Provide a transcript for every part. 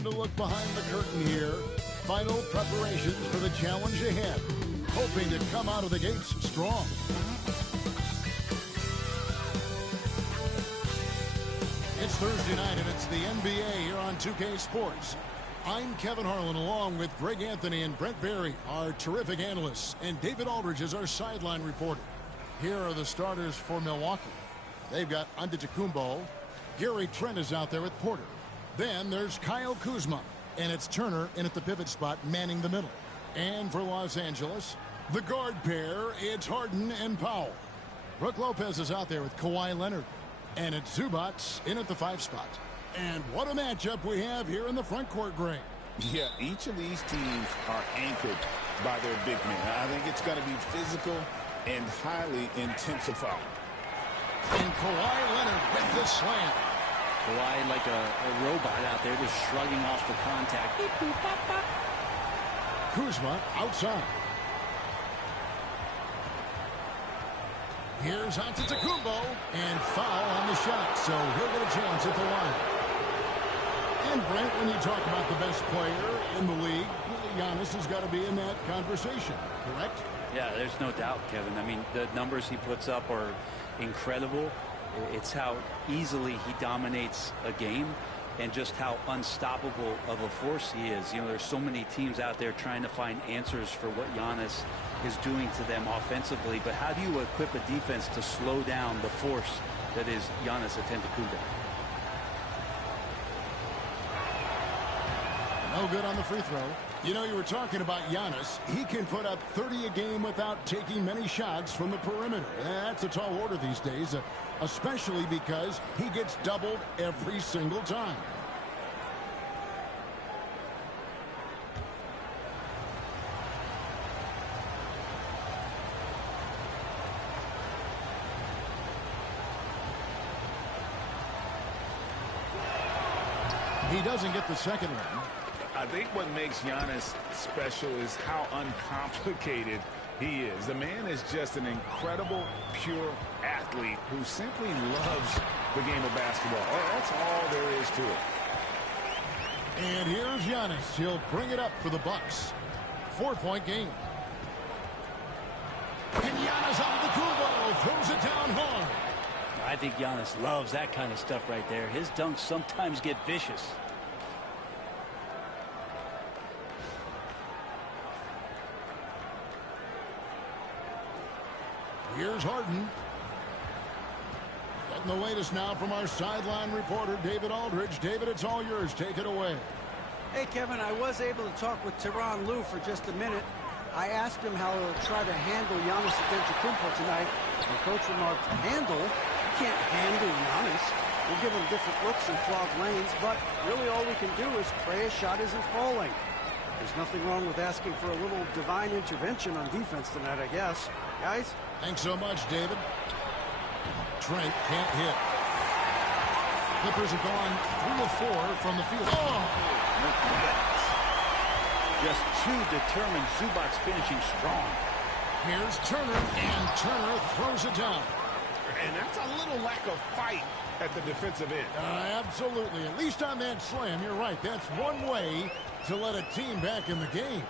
And a look behind the curtain here. Final preparations for the challenge ahead. Hoping to come out of the gates strong. It's Thursday night and it's the NBA here on 2K Sports. I'm Kevin Harlan along with Greg Anthony and Brent Barry, our terrific analysts, and David Aldridge is our sideline reporter. Here are the starters for Milwaukee. They've got Antetokounmpo. Gary Trent is out there with Porter. Then there's Kyle Kuzma, and it's Turner in at the pivot spot manning the middle. And for Los Angeles, the guard pair, it's Harden and Powell. Brook Lopez is out there with Kawhi Leonard. And it's Zubac in at the 5 spot. And what a matchup we have here in the front court, Greg. Yeah, each of these teams are anchored by their big men. I think it's going to be physical and highly intensified. And Kawhi Leonard with the slam. Kawhi like a robot out there just shrugging off the contact. Beep, boop, bop, bop. Kuzma outside. Here's Antetokounmpo, and foul on the shot, so he'll get a chance at the line. And Brent, when you talk about the best player in the league, Giannis has got to be in that conversation, correct? Yeah, there's no doubt, Kevin. I mean, the numbers he puts up are incredible. It's how easily he dominates a game and just how unstoppable of a force he is. You know, there's so many teams out there trying to find answers for what Giannis is doing to them offensively, but how do you equip a defense to slow down the force that is Giannis Antetokounmpo? No good on the free throw. You know, you were talking about Giannis. He can put up 30 a game without taking many shots from the perimeter. That's a tall order these days, especially because he gets doubled every single time. He doesn't get the second one. I think what makes Giannis special is how uncomplicated he is. The man is just an incredible, pure athlete who simply loves the game of basketball. That's all there is to it. And here's Giannis. He'll bring it up for the Bucks. 4-point game. And Giannis Antetokounmpo throws it down hard. I think Giannis loves that kind of stuff right there. His dunks sometimes get vicious. Here's Harden. Getting the latest now from our sideline reporter, David Aldridge. David, it's all yours. Take it away. Hey, Kevin, I was able to talk with Tyronn Lue for just a minute. I asked him how he'll try to handle Giannis Antetokounmpo tonight. The coach remarked, handle? You can't handle Giannis. We'll give him different looks and clogged lanes, but really all we can do is pray his shot isn't falling. There's nothing wrong with asking for a little divine intervention on defense tonight, I guess. Guys? Thanks so much, David. Trent can't hit. Clippers have gone 3 of 4 from the field. Oh! Just too determined. Zubac finishing strong. Here's Turner, and Turner throws it down. And that's a little lack of fight at the defensive end. Absolutely. At least on that slam, you're right. That's one way to let a team back in the game.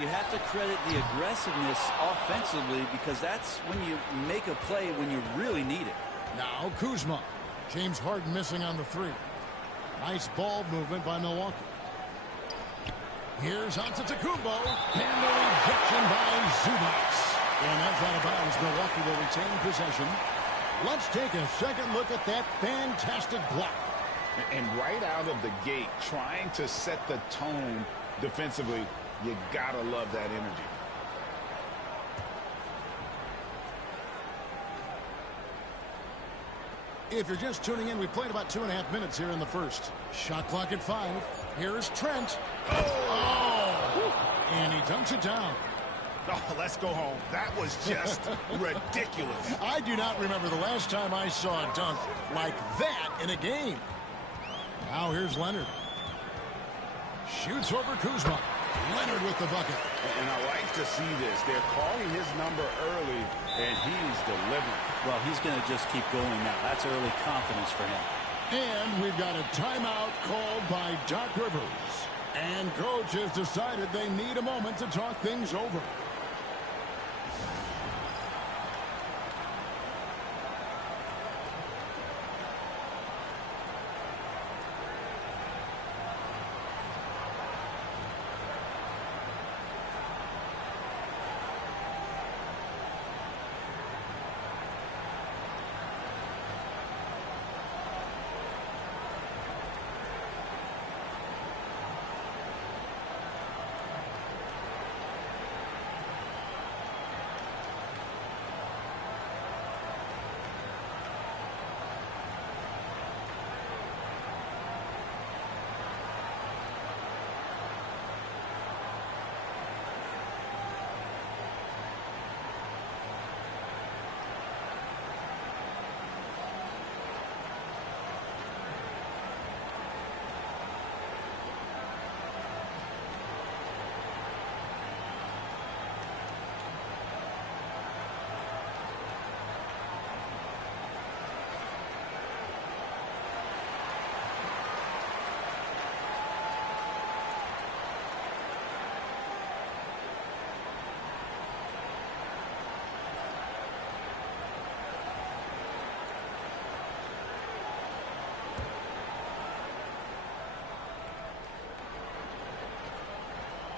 You have to credit the aggressiveness offensively because that's when you make a play when you really need it. Now Kuzma. James Harden missing on the 3. Nice ball movement by Milwaukee. Here's Antetokounmpo. And the rejection by Zubac. And that's out of bounds. Milwaukee will retain possession. Let's take a second look at that fantastic block. And right out of the gate, trying to set the tone defensively, you gotta love that energy. If you're just tuning in, we played about 2.5 minutes here in the first. Shot clock at 5. Here's Trent. Oh! And he dunks it down. Oh, let's go home. That was just ridiculous. I do not remember the last time I saw a dunk like that in a game. Now here's Leonard. Shoots over Kuzma. Leonard with the bucket. And I like to see this. They're calling his number early, and he's delivering. Well, he's going to just keep going now. That's early confidence for him. And we've got a timeout called by Doc Rivers. And coach has decided they need a moment to talk things over.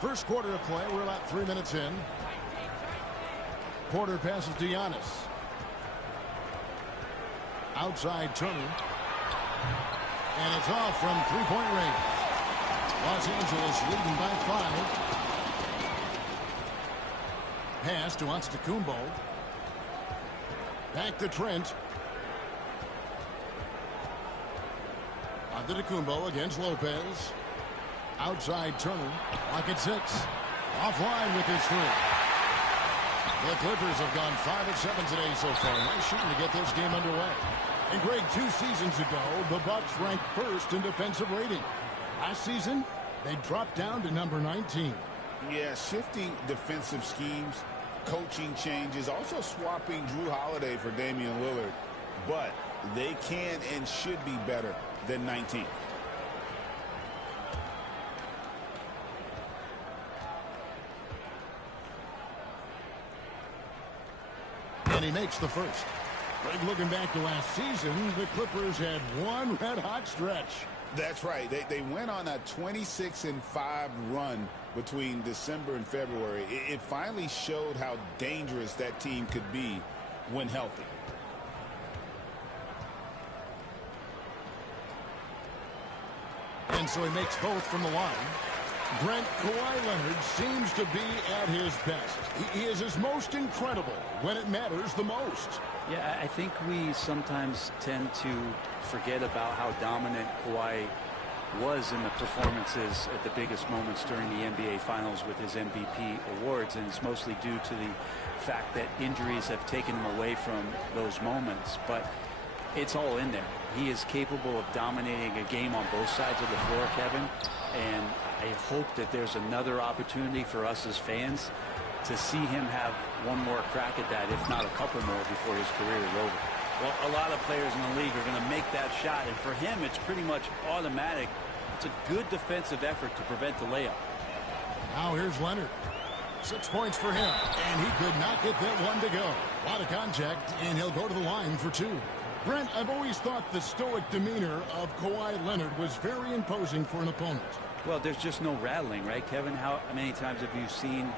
First quarter of play. We're about 3 minutes in. Porter passes to Giannis. Outside Turner. And it's off from three-point range. Los Angeles leading by 5. Pass to Antetokounmpo. Back to Trent. Antetokounmpo against Lopez. Outside Turner. Clock at 6. Offline with his three. The Clippers have gone 5 of 7 today so far. Nice shooting to get this game underway. And Greg, 2 seasons ago, the Bucks ranked first in defensive rating. Last season, they dropped down to number 19. Yeah, shifting defensive schemes, coaching changes, also swapping Drew Holiday for Damian Lillard. But they can and should be better than 19. And he makes the first. Greg, looking back to last season, the Clippers had one red-hot stretch. That's right. They went on a 26-5 run between December and February. It finally showed how dangerous that team could be when healthy. And so he makes both from the line. Brent, Kawhi Leonard seems to be at his best. He is his most incredible when it matters the most. Yeah, I think we sometimes tend to forget about how dominant Kawhi was in the performances at the biggest moments during the NBA Finals with his MVP awards, and it's mostly due to the fact that injuries have taken him away from those moments. But it's all in there. He is capable of dominating a game on both sides of the floor, Kevin, and I hope that there's another opportunity for us as fans to see him have one more crack at that, if not a couple more, before his career is over. Well, a lot of players in the league are going to make that shot, and for him, it's pretty much automatic. It's a good defensive effort to prevent the layup. Now here's Leonard. 6 points for him, and he could not get that one to go. A lot of contact, and he'll go to the line for 2. Brent, I've always thought the stoic demeanor of Kawhi Leonard was very imposing for an opponent. Well, there's just no rattling, right, Kevin? How many times have you seen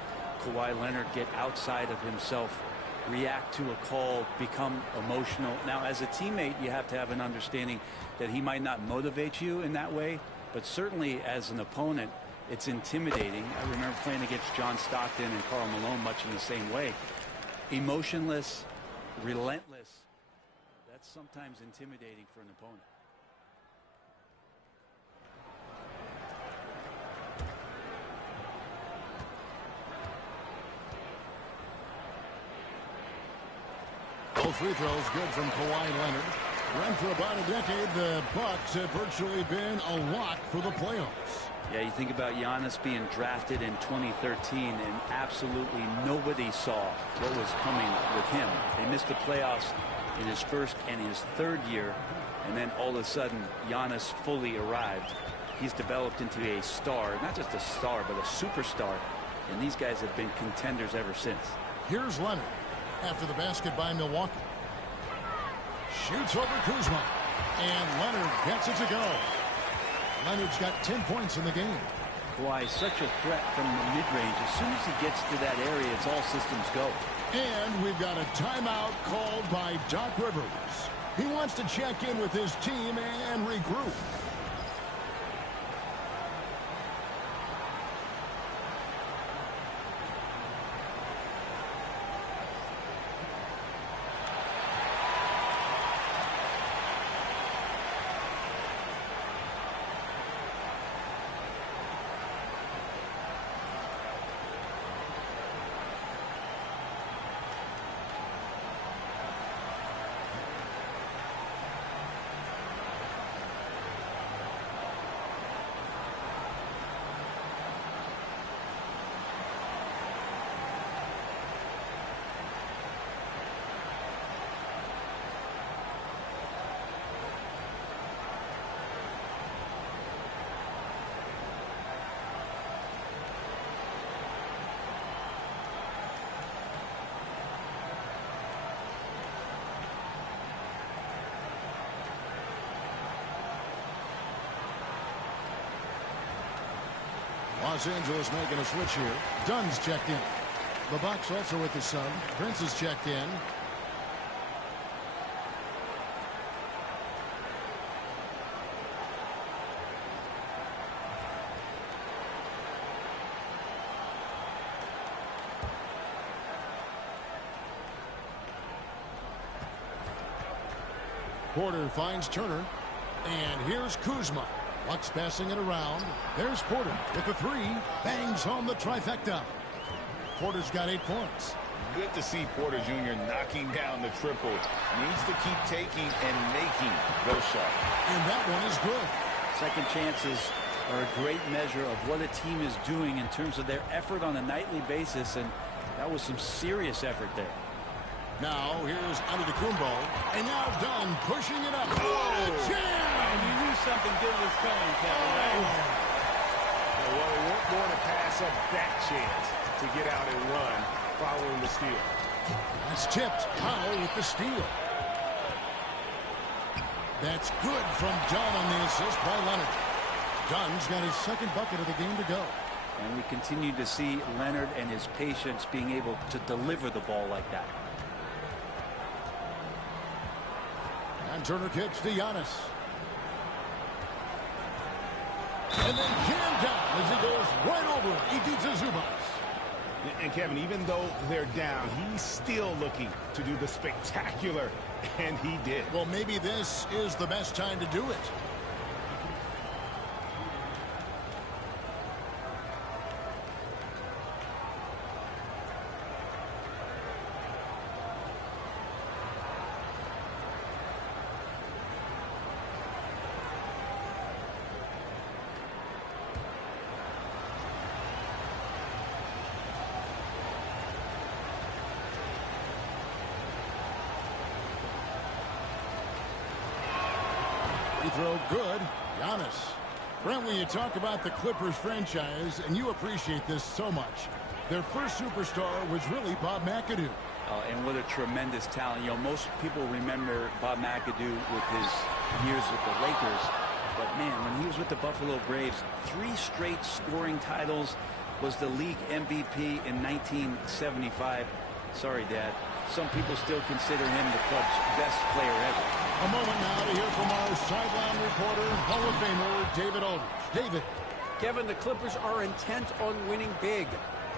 Kawhi Leonard get outside of himself, react to a call, become emotional? Now, as a teammate, you have to have an understanding that he might not motivate you in that way, but certainly as an opponent, it's intimidating. I remember playing against John Stockton and Karl Malone much in the same way. Emotionless, relentless. That's sometimes intimidating for an opponent. Both free throws good from Kawhi Leonard. Run for about a decade, the Bucks have virtually been a lock for the playoffs. Yeah, you think about Giannis being drafted in 2013, and absolutely nobody saw what was coming with him. They missed the playoffs in his first and his third year. And then all of a sudden, Giannis fully arrived. He's developed into a star, not just a star, but a superstar. And these guys have been contenders ever since. Here's Leonard after the basket by Milwaukee. Shoots over Kuzma. And Leonard gets it to go. Leonard's got 10 points in the game. Kawhi, such a threat from the mid-range. As soon as he gets to that area, it's all systems go. And we've got a timeout called by Doc Rivers. He wants to check in with his team and regroup. Los Angeles making a switch here. Dunn's checked in. The Bucks also with the sub. Prince is checked in. Porter finds Turner. And here's Kuzma. Bucks passing it around. There's Porter with the three. Bangs home the trifecta. Porter's got 8 points. Good to see Porter Jr. knocking down the triple. Needs to keep taking and making those shots. And that one is good. Second chances are a great measure of what a team is doing in terms of their effort on a nightly basis, and that was some serious effort there. Now here's Antetokounmpo, and now Dunn pushing it up. Oh, jam! And you knew something good was coming, Kevin, right? Well, they weren't going to pass up that chance to get out and run following the steal. That's tipped. Powell with the steal. That's good from Dunn on the assist by Leonard. Dunn's got his second bucket of the game to go. And we continue to see Leonard and his patience being able to deliver the ball like that. And Turner kicks to Giannis. And then jammed down as he goes right over Ivica Zubac. And Kevin, even though they're down, he's still looking to do the spectacular, and he did. Well, maybe this is the best time to do it. Free throw good. Giannis. Brent, when you talk about the Clippers franchise, and you appreciate this so much, their first superstar was really Bob McAdoo. And what a tremendous talent. You know, most people remember Bob McAdoo with his years with the Lakers. But, man, when he was with the Buffalo Braves, 3 straight scoring titles, was the league MVP in 1975. Sorry, Dad. Some people still consider him the club's best player ever. A moment now to hear from our sideline reporter, Hall of Famer David Aldridge. David. Kevin, the Clippers are intent on winning big.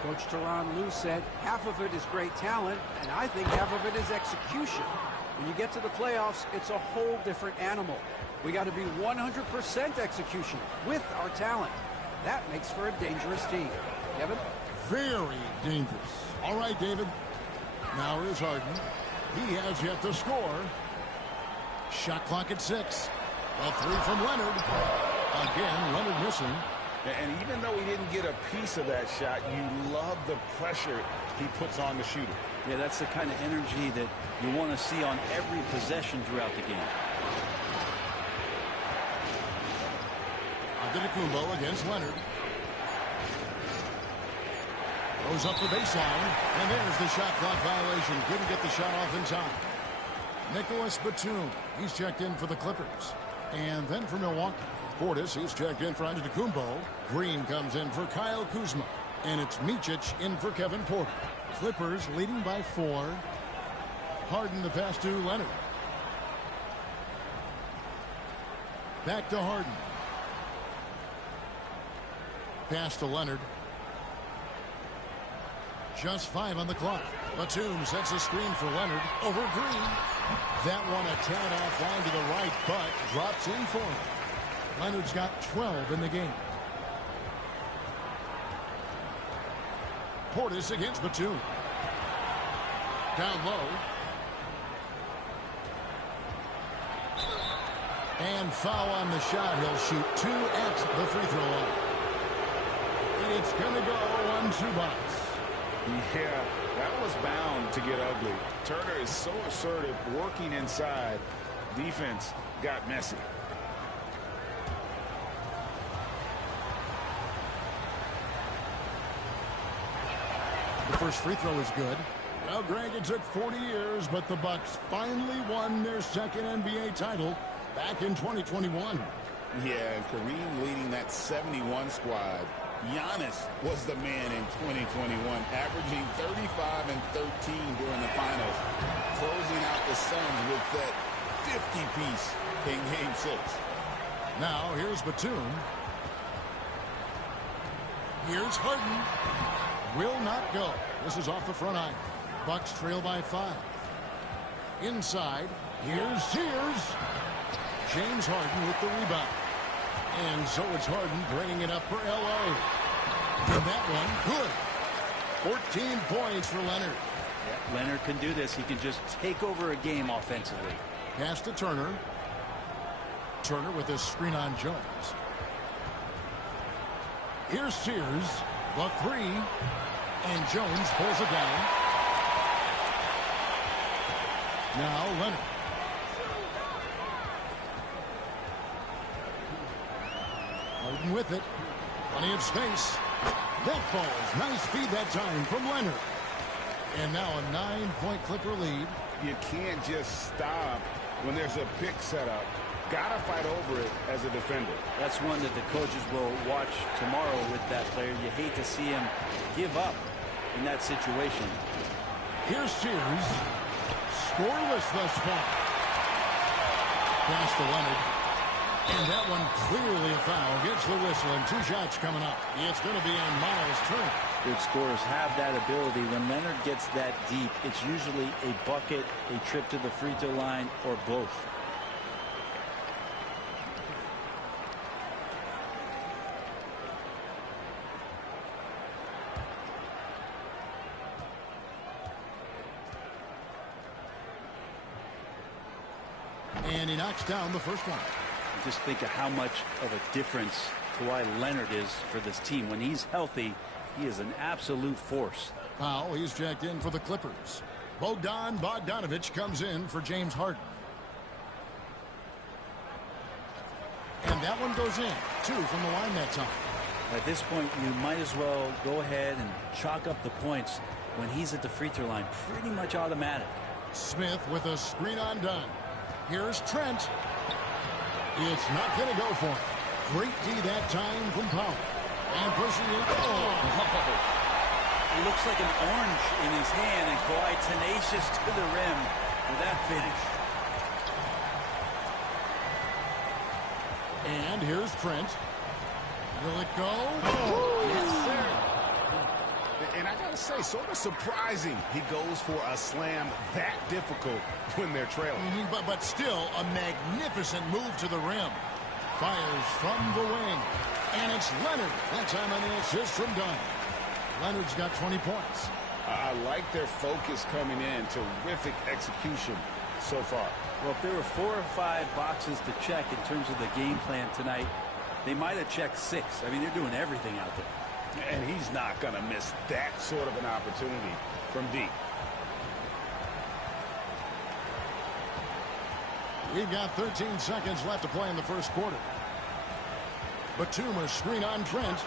Coach Tyronn Lue said half of it is great talent, and I think half of it is execution. When you get to the playoffs, it's a whole different animal. We got to be 100% execution with our talent. That makes for a dangerous team. Kevin? Very dangerous. All right, David. Now here's Harden. He has yet to score. Shot clock at 6. A three from Leonard. Again, Leonard missing. And even though he didn't get a piece of that shot, you love the pressure he puts on the shooter. Yeah, that's the kind of energy that you want to see on every possession throughout the game. Antetokounmpo against Leonard. Goes up the baseline, and there's the shot clock violation. Couldn't get the shot off in time. Nicholas Batum, he's checked in for the Clippers. And then for Milwaukee, Portis, he's checked in for Antetokounmpo. Green comes in for Kyle Kuzma. And it's Micic in for Kevin Porter. Clippers leading by 4. Harden the pass to Leonard. Back to Harden. Pass to Leonard. Just 5 on the clock. Batum sets a screen for Leonard over Green. That one a tad offline to the right, but drops in for him. Leonard's got 12 in the game. Portis against Batum. Down low. And foul on the shot. He'll shoot 2 at the free throw line. It's going to go 1-2 box. Yeah, that was bound to get ugly. Turner is so assertive, working inside. Defense got messy. The first free throw is good. Well, Greg, it took 40 years, but the Bucks finally won their second NBA title back in 2021. Yeah, Kareem leading that 71 squad. Giannis was the man in 2021, averaging 35 and 13 during the finals, closing out the Suns with that 50-piece in Game 6. Now, here's Batum. Here's Harden. Will not go. This is off the front iron. Bucks trail by 5. Inside, here's Sears. James Harden with the rebound. And so it's Harden bringing it up for L.A. And that one, good. 14 points for Leonard. Yeah, Leonard can do this. He can just take over a game offensively. Pass to Turner. Turner with a screen on Jones. Here's Sears. The 3. And Jones pulls it down. Now Leonard. Harden with it. Plenty of space. That falls. Nice feed that time from Leonard. And now a 9-point Clipper lead. You can't just stop when there's a pick set up. Gotta fight over it as a defender. That's one that the coaches will watch tomorrow with that player. You hate to see him give up in that situation. Here's Sears. Scoreless thus far. Pass to Leonard. And that one clearly a foul. Gets the whistle and 2 shots coming up. It's going to be on Miles Turner. Good scorers have that ability. When Leonard gets that deep, it's usually a bucket, a trip to the free throw line, or both. And he knocks down the first one. Just think of how much of a difference Kawhi Leonard is for this team. When he's healthy, he is an absolute force. Powell, he's checked in for the Clippers. Bogdan Bogdanović comes in for James Harden. And that one goes in. 2 from the line that time. At this point, you might as well go ahead and chalk up the points when he's at the free throw line. Pretty much automatic. Smith with a screen on Dunn. Here's Trent. It's not going to go for him. Great D that time from Powell. And pushing it. It looks like an orange in his hand, and Kawhi tenacious to the rim with that finish. And here's Trent. Will it go? Yes, sir. And I gotta say, sort of surprising he goes for a slam that difficult when they're trailing. But still a magnificent move to the rim. Fires from the wing. And it's Leonard. That time on the assist from Dunn. Leonard's got 20 points. I like their focus coming in. Terrific execution so far. Well, if there were 4 or 5 boxes to check in terms of the game plan tonight, they might have checked 6. I mean, they're doing everything out there. And he's not going to miss that sort of an opportunity from deep. We've got 13 seconds left to play in the first quarter. Batum, a screen on Trent.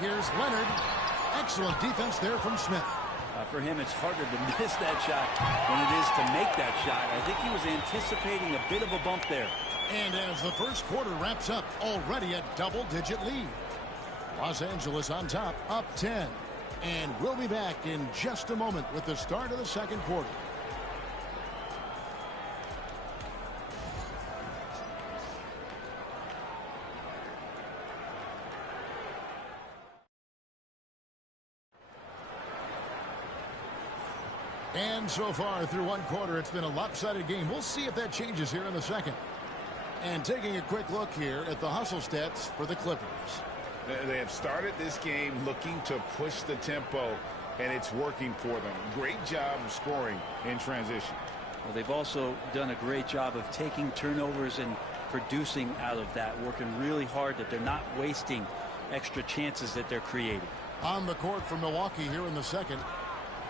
Here's Leonard. Excellent defense there from Smith. For him, it's harder to miss that shot than it is to make that shot. I think he was anticipating a bit of a bump there. And as the first quarter wraps up, already a double-digit lead. Los Angeles on top, up 10. And we'll be back in just a moment with the start of the second quarter. And so far through one quarter, it's been a lopsided game. We'll see if that changes here in the second. And taking a quick look here at the hustle stats for the Clippers. They have started this game looking to push the tempo, and it's working for them. Great job of scoring in transition. Well, they've also done a great job of taking turnovers and producing out of that, working really hard that they're not wasting extra chances that they're creating. On the court for Milwaukee here in the second,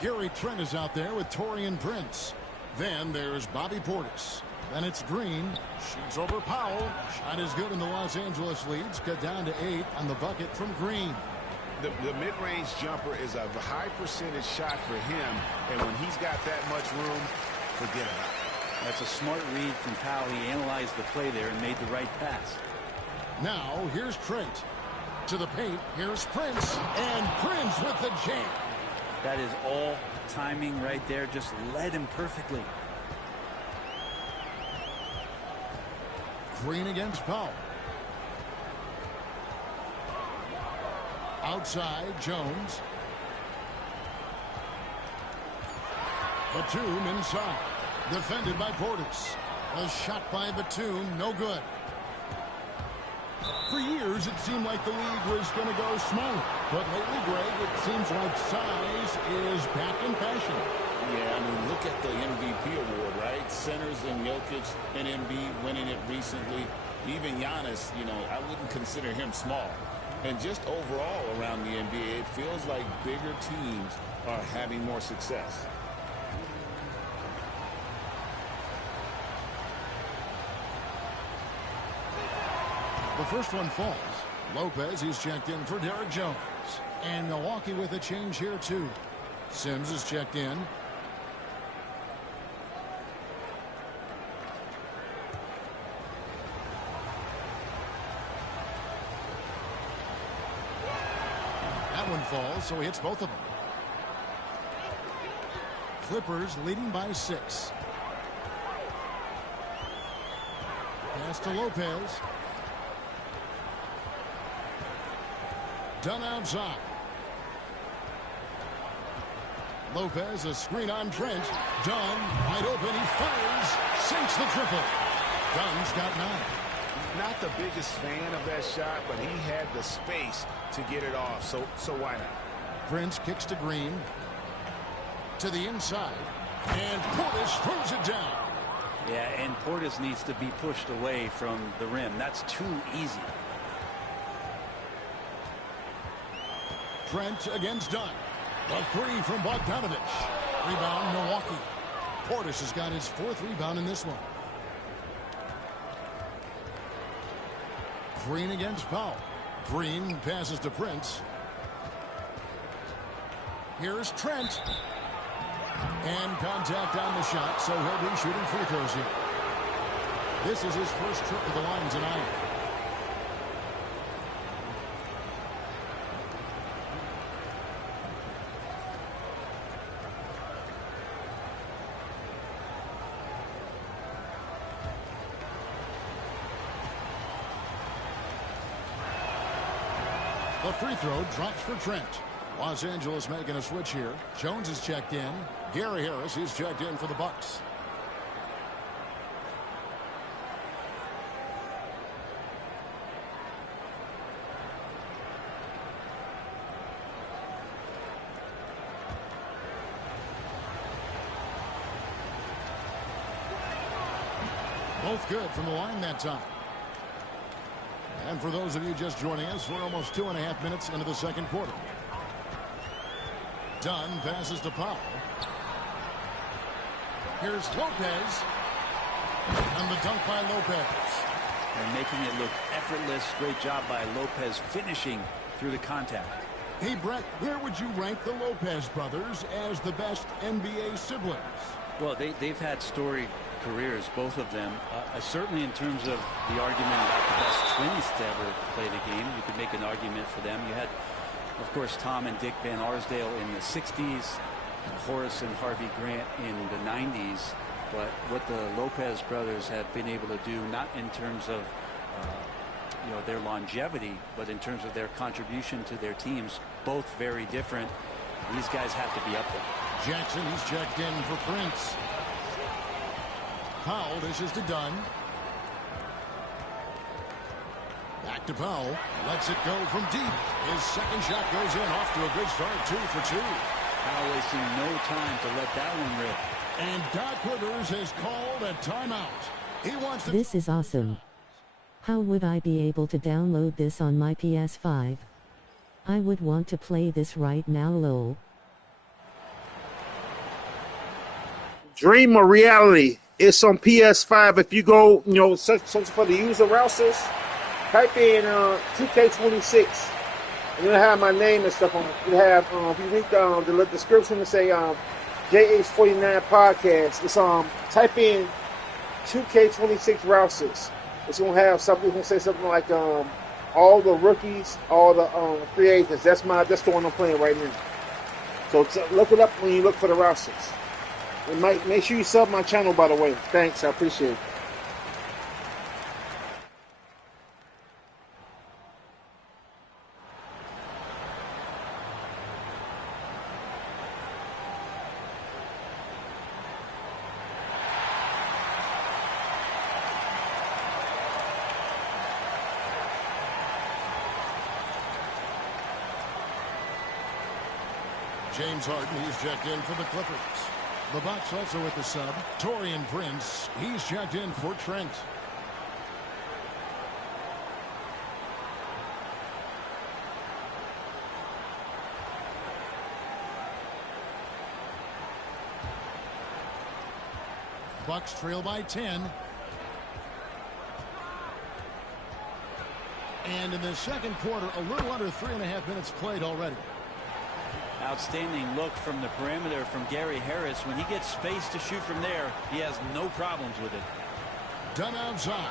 Gary Trent is out there with Taurean Prince. Then there's Bobby Portis. Then it's Green. Shoots over Powell. Shot is good, and the Los Angeles leads cut down to 8 on the bucket from Green. The mid-range jumper is a high percentage shot for him, and when he's got that much room, forget about it. That's a smart read from Powell. He analyzed the play there and made the right pass. Now here's Trent. To the paint, here's Prince. And Prince with the jam. That is all timing right there. Just led him perfectly. Green against Powell. Outside, Jones. Batum inside. Defended by Portis. A shot by Batum, no good. For years, it seemed like the league was going to go smaller. But lately, Greg, it seems like size is back in fashion. Yeah, I mean, look at the MVP award, right? Centers and Jokic and Embiid winning it recently. Even Giannis, you know, I wouldn't consider him small. And just overall around the NBA, it feels like bigger teams are having more success. The first one falls. Lopez, he's checked in for Derek Jones. And Milwaukee with a change here, too. Sims is checked in. That one falls, so he hits both of them. Clippers leading by 6. Pass to Lopez. Done outside. Lopez, a screen on Trent. Dunn, wide open, he fires, sinks the triple. Dunn's got 9. Not the biggest fan of that shot, but he had the space to get it off, so why not? Prince kicks to Green. To the inside. And Portis throws it down. Yeah, and Portis needs to be pushed away from the rim. That's too easy. Trent against Dunn. The 3 from Bogdanovich. Rebound, Milwaukee. Portis has got his 4th rebound in this one. Green against Powell. Green passes to Prince. Here's Trent. And contact on the shot, so he'll be shooting free throws here. This is his first trip to the line tonight. The free throw drops for Trent. Los Angeles making a switch here. Jones is checked in. Gary Harris, he's checked in for the Bucks. Both good from the line that time. And for those of you just joining us, we're almost 2.5 minutes into the second quarter. Dunn passes to Powell. Here's Lopez. And the dunk by Lopez. and making it look effortless. Great job by Lopez finishing through the contact. Hey, Brett, where would you rank the Lopez brothers as the best NBA siblings? Well, they've had storied careers, both of them. Certainly in terms of the argument about the best twins to ever play the game, you could make an argument for them. You had, of course, Tom and Dick Van Arsdale in the 60s, Horace and Harvey Grant in the 90s. But what the Lopez brothers have been able to do, not in terms of their longevity, but in terms of their contribution to their teams, both very different. These guys have to be up there. Jackson, he's checked in for Prince. Powell dishes to Dunn. Back to Powell. Lets it go from deep. His second shot goes in. Off to a good start. 2 for 2. Powell wasting no time to let that one rip. And Doc Rivers has called a timeout. He wants to... This is awesome. How would I be able to download this on my PS5? I would want to play this right now, lol. Dream or reality. It's on PS5. If you go, search for the user Rosters, type in 2K26. And you'll have my name and stuff on it. You have, if you read the description and say JH49 podcast, it's type in 2K26 Rosters. It's gonna have something. It's gonna say something like all the rookies, all the free agents. That's the one I'm playing right now. So look it up when you look for the rosters. And make sure you sub my channel, by the way. Thanks, I appreciate it. James Harden, he's checked in for the Clippers. The Bucks also with the sub. Taurean Prince, he's checked in for Trent. Bucks trail by 10. And in the second quarter, a little under 3.5 minutes played already. Outstanding look from the perimeter from Gary Harris. When he gets space to shoot from there, he has no problems with it. Done outside.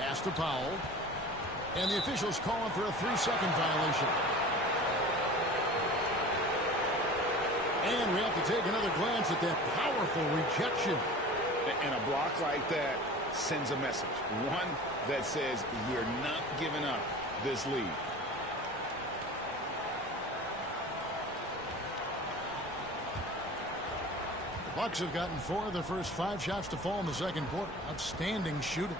Pass to Powell. And the officials call him for a 3-second violation. And we have to take another glance at that powerful rejection. And a block like that sends a message. One that says we're not giving up this lead. The Bucks have gotten 4 of their first 5 shots to fall in the second quarter. Outstanding shooting.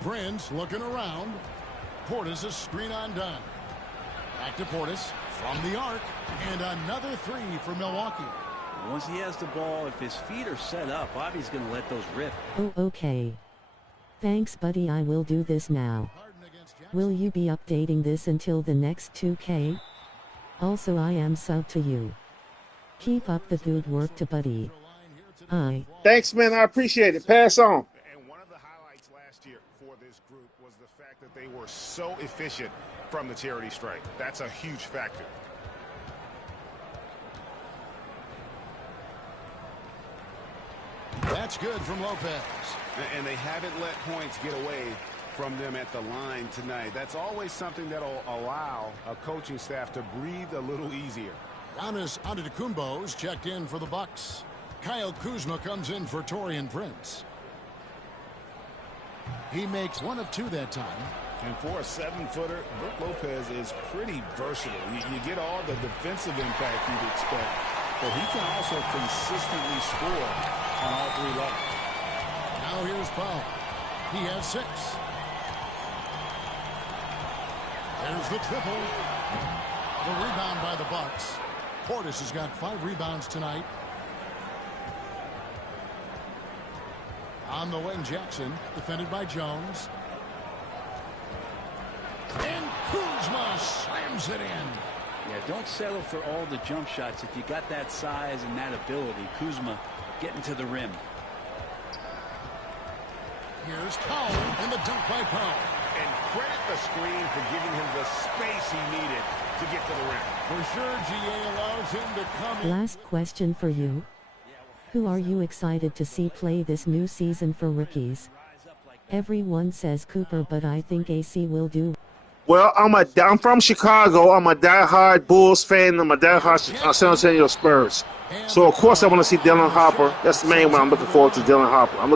Prince looking around. Portis is screen on Dunn. Back to Portis from the arc. And another 3 for Milwaukee. Once he has the ball, if his feet are set up, Bobby's going to let those rip. Oh, okay. Thanks, buddy. I will do this now. Will you be updating this until the next 2K? Also, I am sub to you. Keep up the good work to buddy. Thanks, man. I appreciate it. Pass on. And one of the highlights last year for this group was the fact that they were so efficient from the charity stripe. That's a huge factor. That's good from Lopez. And they haven't let points get away from them at the line tonight. That's always something that'll allow a coaching staff to breathe a little easier. Giannis Antetokounmpo's checked in for the Bucks. Kyle Kuzma comes in for Taurean Prince. He makes 1 of 2 that time. And for a 7-footer, Brook Lopez is pretty versatile. You get all the defensive impact you'd expect, but he can also consistently score on all 3 levels. Now here's Powell. He has 6. There's the triple. The rebound by the Bucks. Portis has got 5 rebounds tonight. On the wing, Jackson, defended by Jones. And Kuzma slams it in. Yeah, don't settle for all the jump shots. If you got that size and that ability, Kuzma getting to the rim. Here's Powell and the dunk by Powell. And credit the screen for giving him the space he needed to get to the rim. For sure, GA allows him to come in. Last question for you. Who are you excited to see play this new season for rookies? Everyone says Cooper, but I think AC will do. Well, I'm from Chicago. I'm a diehard Bulls fan. I'm a diehard San Antonio Spurs. So of course I want to see Dylan Harper. That's the main one I'm looking forward to. Dylan Harper. I'm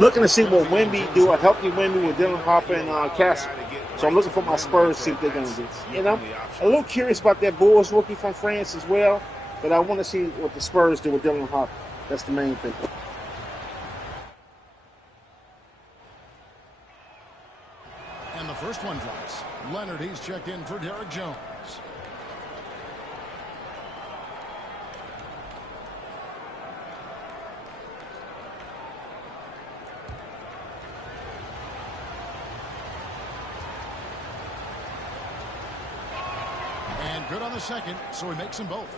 looking to see what Wemby do. A healthy Wemby with Dylan Harper and Castle. So I'm looking for my Spurs to see what they're going to do. And I'm a little curious about that Bulls rookie from France as well. But I want to see what the Spurs do with Dylan Harper. That's the main thing. And the first one drops. Leonard, he's checked in for Derek Jones. And good on the second, so he makes them both.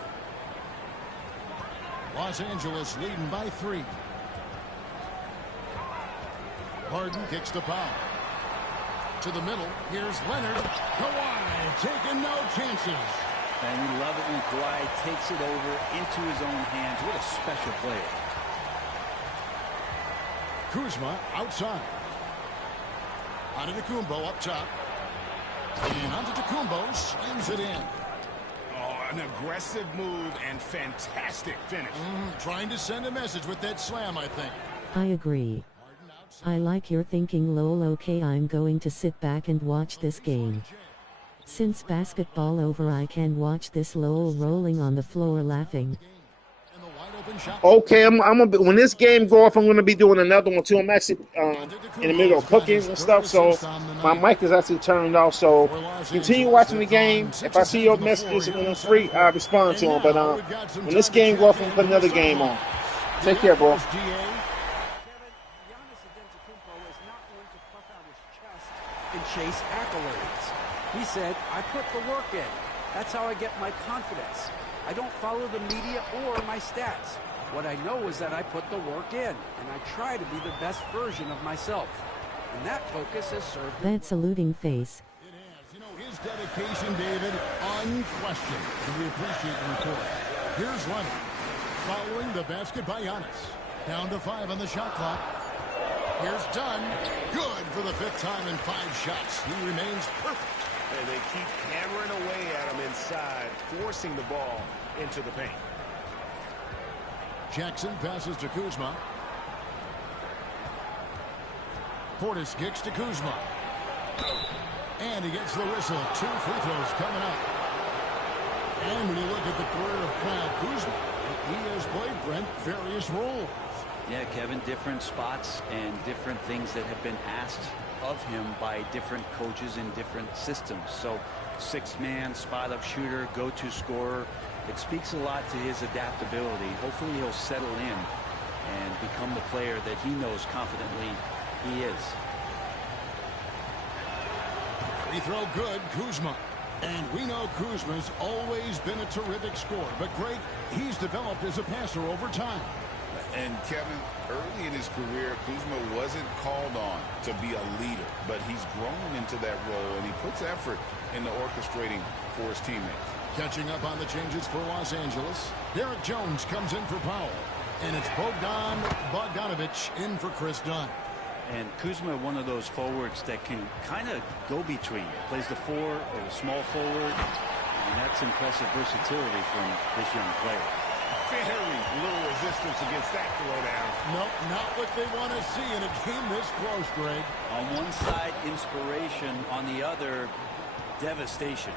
Los Angeles leading by 3. Harden kicks to Powell. To the middle, here's Leonard. Kawhi taking no chances. And we love it when Kawhi takes it over into his own hands. What a special player. Kuzma outside. Antetokounmpo up top. And Antetokounmpo slams it in. Oh, an aggressive move and fantastic finish. Trying to send a message with that slam, I think. I agree. I like your thinking, lol. Okay, I'm going to sit back and watch this game. Since basketball over, I can watch this, lol, rolling on the floor laughing. Okay, when this game go off, I'm gonna be doing another one too. I'm actually in the middle of cooking and stuff, so my mic is actually turned off. So continue watching the game. If I see your messages when I'm free, I'll respond to them. But when this game go off, I'm gonna put another game on. Take care, bro. And chase accolades. He said, I put the work in. That's how I get my confidence. I don't follow the media or my stats. What I know is that I put the work in, and I try to be the best version of myself. And that focus has served. That saluting face. It has. You know, his dedication, David, unquestioned. And we appreciate the report. Here's Leonard. Following the basket by Giannis. Down to 5 on the shot clock. Here's Dunn. Good for the 5th time in 5 shots. He remains perfect. And they keep hammering away at him inside, forcing the ball into the paint. Jackson passes to Kuzma. Portis kicks to Kuzma. And he gets the whistle. 2 free throws coming up. And when you look at the career of Kyle Kuzma, he has played, Brent, various roles. Yeah, Kevin, different spots and different things that have been asked of him by different coaches in different systems. So 6-man, spot-up shooter, go-to scorer. It speaks a lot to his adaptability. Hopefully he'll settle in and become the player that he knows confidently he is. Free throw good, Kuzma. And we know Kuzma's always been a terrific scorer. But, Greg, he's developed as a passer over time. And Kevin, early in his career, Kuzma wasn't called on to be a leader, but he's grown into that role, and he puts effort into orchestrating for his teammates. Catching up on the changes for Los Angeles, Derek Jones comes in for Powell, and it's Bogdanovich in for Chris Dunn. And Kuzma, one of those forwards that can kind of go between. Plays the 4 or the small forward, and that's impressive versatility from this young player. Very little resistance against that throwdown. Nope, not what they want to see in a game this close, Greg. On one side, inspiration. On the other, devastation.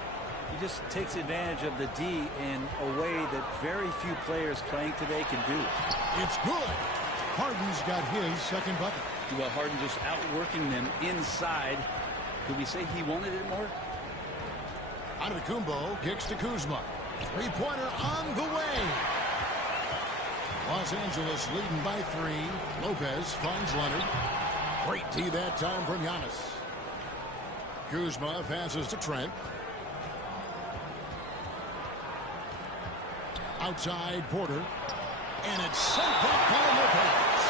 He just takes advantage of the D in a way that very few players playing today can do. It's good. Harden's got his second bucket. Well, Harden just outworking them inside. Could we say he wanted it more? Antetokounmpo kicks to Kuzma. 3-pointer on the way. Los Angeles leading by 3. Lopez finds Leonard. Great D that time from Giannis. Kuzma passes to Trent. Outside Porter. And it's sent back by Lopez.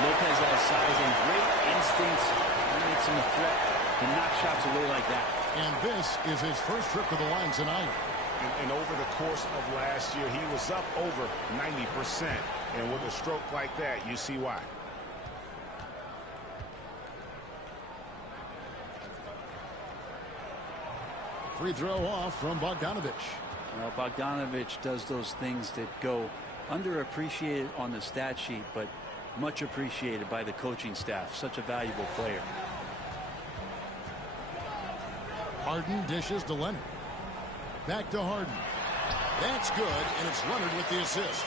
Lopez has size and great instincts. That makes him a threat to knock shots away like that. And this is his first trip to the line tonight. And over the course of last year, he was up over 90%. And with a stroke like that, you see why. Free throw off from Bogdanovich. Well, Bogdanovich does those things that go underappreciated on the stat sheet, but much appreciated by the coaching staff. Such a valuable player. Harden dishes to Leonard. Back to Harden. That's good, and it's Leonard with the assist.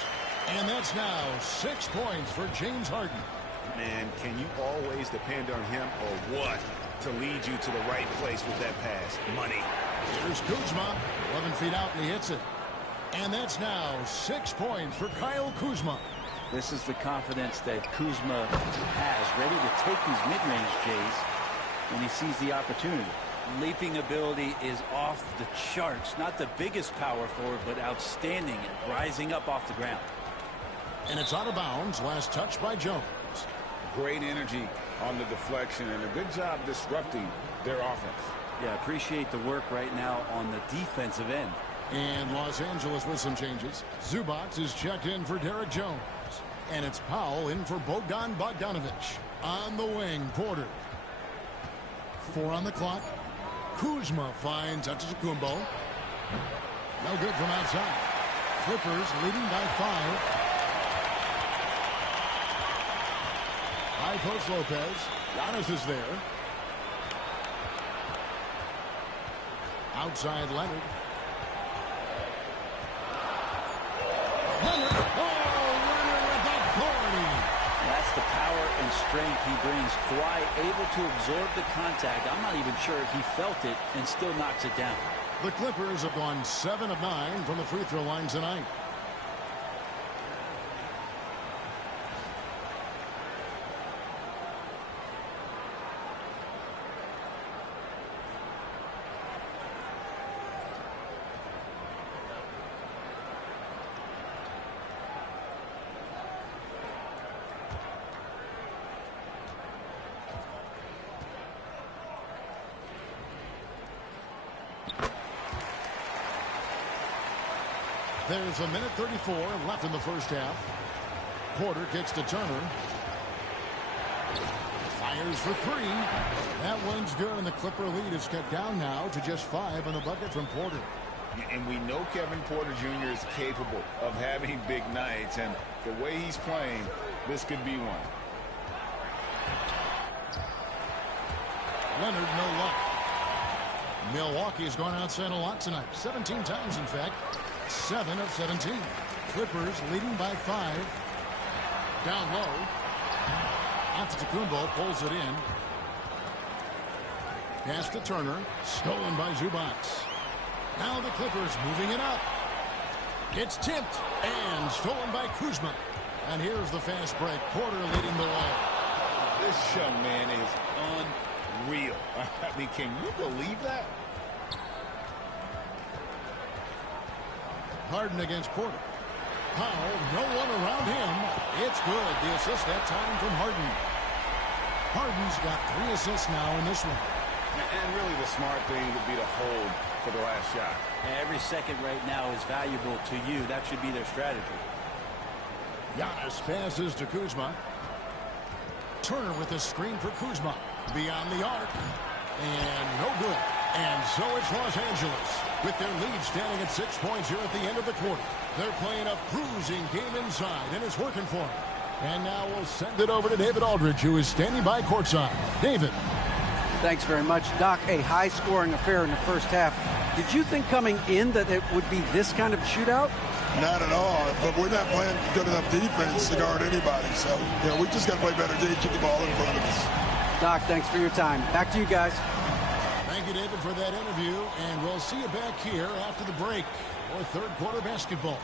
And that's now 6 points for James Harden. Man, can you always depend on him or what to lead you to the right place with that pass? Money. Here's Kuzma, 11 feet out, and he hits it. And that's now 6 points for Kyle Kuzma. This is the confidence that Kuzma has, ready to take these mid-range Jays when he sees the opportunity. Leaping ability is off the charts. Not the biggest power forward, but outstanding at rising up off the ground. And it's out of bounds. Last touch by Jones. Great energy on the deflection and a good job disrupting their offense. Yeah, appreciate the work right now on the defensive end. And Los Angeles with some changes. Zubac is checked in for Derek Jones. And it's Powell in for Bogdan Bogdanovich. On the wing, Porter. 4 on the clock. Kuzma finds Antetokounmpo. No good from outside. Clippers leading by 5. High post Lopez. Giannis is there. Outside Leonard. Leonard. Oh, Leonard with authority. That's the power and strength he brings. Kawhi able to absorb the contact. I'm not even sure if he felt it and still knocks it down. The Clippers have gone 7 of 9 from the free throw line tonight. There's a minute 34 left in the first half. Porter kicks to Turner. Fires for 3. That one's good, and the Clipper lead is cut down now to just 5 on the bucket from Porter. And we know Kevin Porter Jr. is capable of having big nights, and the way he's playing, this could be one. Leonard, no luck. Milwaukee's gone outside a lot tonight. 17 times, in fact. 7 of 17. Clippers leading by 5. Down low. Antetokounmpo pulls it in. Pass to Turner. Stolen by Zubac. Now the Clippers moving it up. It's tipped and stolen by Kuzma. And here's the fast break. Porter leading the way. This young man is unreal. I mean, can you believe that? Harden against Porter. Powell, no one around him. It's good. The assist that time from Harden. Harden's got 3 assists now in this one. And really the smart thing would be to hold for the last shot. Every second right now is valuable to you. That should be their strategy. Giannis passes to Kuzma. Turner with a screen for Kuzma. Beyond the arc. And no good. And so it's Los Angeles with their lead standing at 6 points here at the end of the quarter. They're playing a cruising game inside, and it's working for them. And now we'll send it over to David Aldridge, who is standing by courtside. David. Thanks very much, Doc. A high-scoring affair in the first half. Did you think coming in that it would be this kind of shootout? Not at all, but we're not playing good enough defense to guard anybody. So, we just got to play better to keep the ball in front of us. Doc, thanks for your time. Back to you guys. Thank you, David, for that interview, and we'll see you back here after the break for third quarter basketball.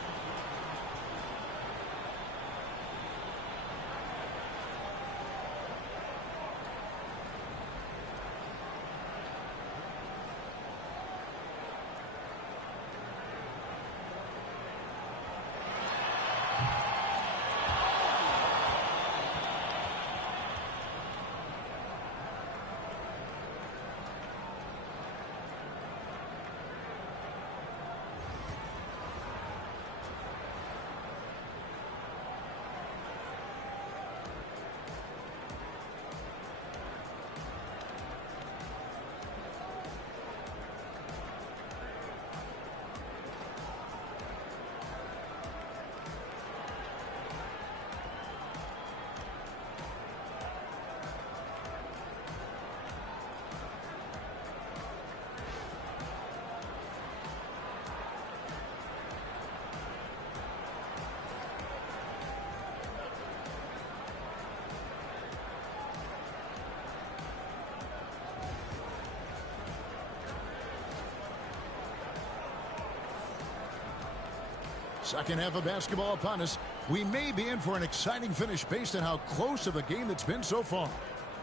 Second half of basketball upon us. We may be in for an exciting finish based on how close of a game it's been so far.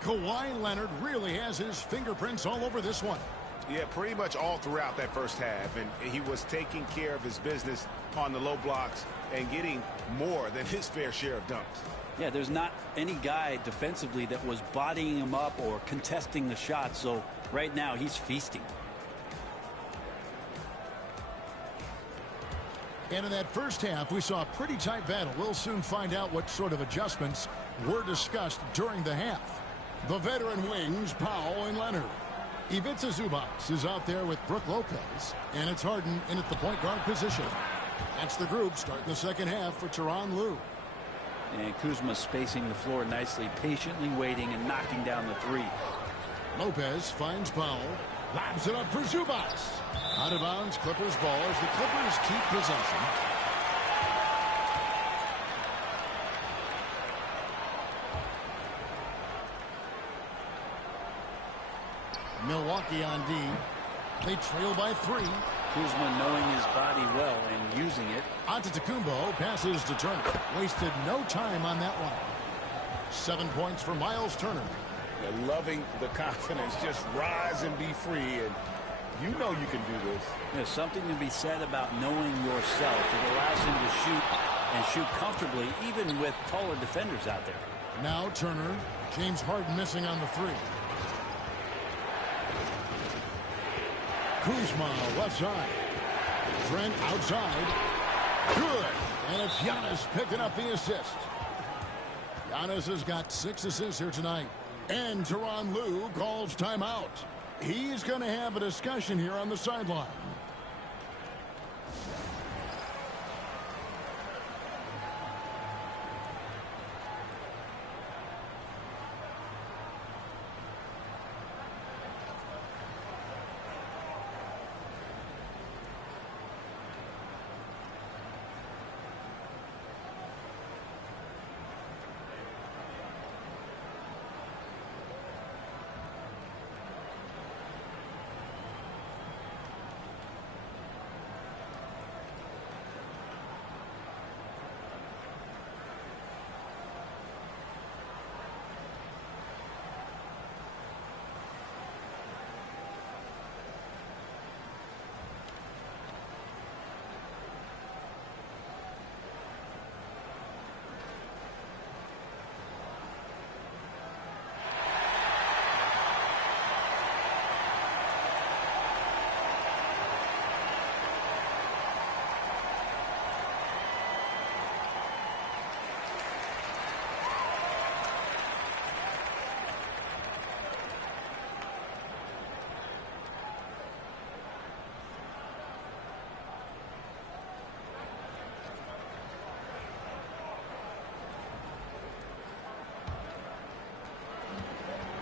Kawhi Leonard really has his fingerprints all over this one. Yeah, pretty much all throughout that first half. And he was taking care of his business on the low blocks and getting more than his fair share of dunks. Yeah, there's not any guy defensively that was bodying him up or contesting the shot. So right now he's feasting. And in that first half, we saw a pretty tight battle. We'll soon find out what sort of adjustments were discussed during the half. The veteran wings, Powell and Leonard. Ivica Zubac is out there with Brook Lopez, and it's Harden in at the point guard position. That's the group starting the second half for Tyronn Lue. And Kuzma spacing the floor nicely, patiently waiting and knocking down the three. Lopez finds Powell, lobs it up for Zubac. Out of bounds, Clippers ball as the Clippers keep possession. Milwaukee on D. They trail by 3. Kuzma knowing his body well and using it. Antetokounmpo passes to Turner. Wasted no time on that one. 7 points for Miles Turner. They're loving the confidence. Just rise and be free. And you know you can do this. There's something to be said about knowing yourself. It allows him to shoot and shoot comfortably, even with taller defenders out there. Now Turner. James Harden missing on the 3. Kuzma left side. Trent outside. Good. And it's Giannis picking up the assist. Giannis has got 6 assists here tonight. And Tyronn Lue calls timeout. He's going to have a discussion here on the sideline.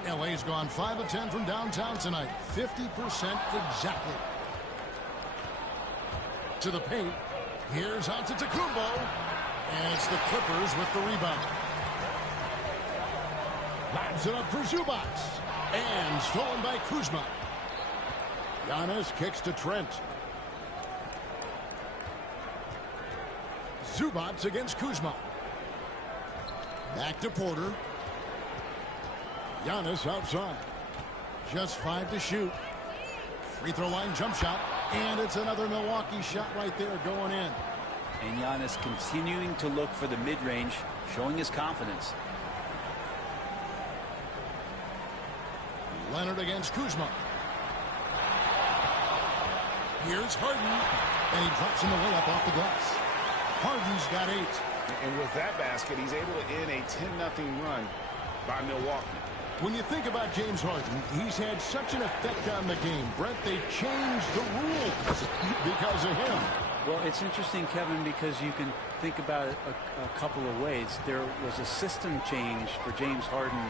LA's gone 5 of 10 from downtown tonight. 50% exactly. To the paint. Here's Antetokounmpo. And it's the Clippers with the rebound. Lobs it up for Zubac. And stolen by Kuzma. Giannis kicks to Trent. Zubac against Kuzma. Back to Porter. Giannis outside. Just 5 to shoot. Free throw line jump shot. And it's another Milwaukee shot right there going in. And Giannis continuing to look for the mid-range, showing his confidence. Leonard against Kuzma. Here's Harden. And he drops in the layup off the glass. Harden's got 8. And with that basket, he's able to end a 10-0 run by Milwaukee. When you think about James Harden, he's had such an effect on the game. Brett, they changed the rules because of him. Well, it's interesting, Kevin, because you can think about it a couple of ways. There was a system change for James Harden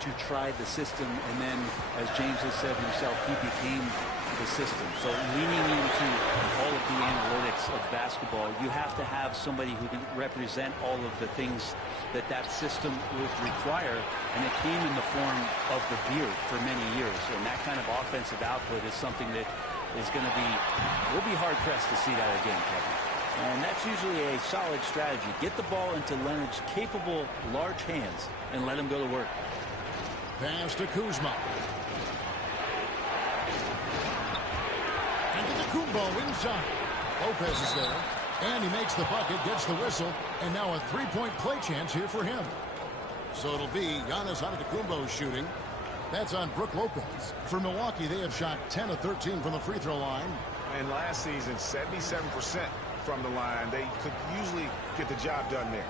to try the system, and then, as James has said himself, he became the system. So leaning into all of the analytics of basketball, you have to have somebody who can represent all of the things that system would require, and it came in the form of the beard for many years. And that kind of offensive output is something that is going to be, we'll be hard-pressed to see that again, Kevin. And that's usually a solid strategy. Get the ball into Leonard's capable, large hands and let him go to work. Pass to Kuzma. And to the Kumbo inside. Lopez is there. And he makes the bucket, gets the whistle, and now a three-point play chance here for him. So it'll be Giannis Antetokounmpo shooting. That's on Brook Lopez. For Milwaukee, they have shot 10 of 13 from the free throw line. And last season, 77% from the line. They could usually get the job done there.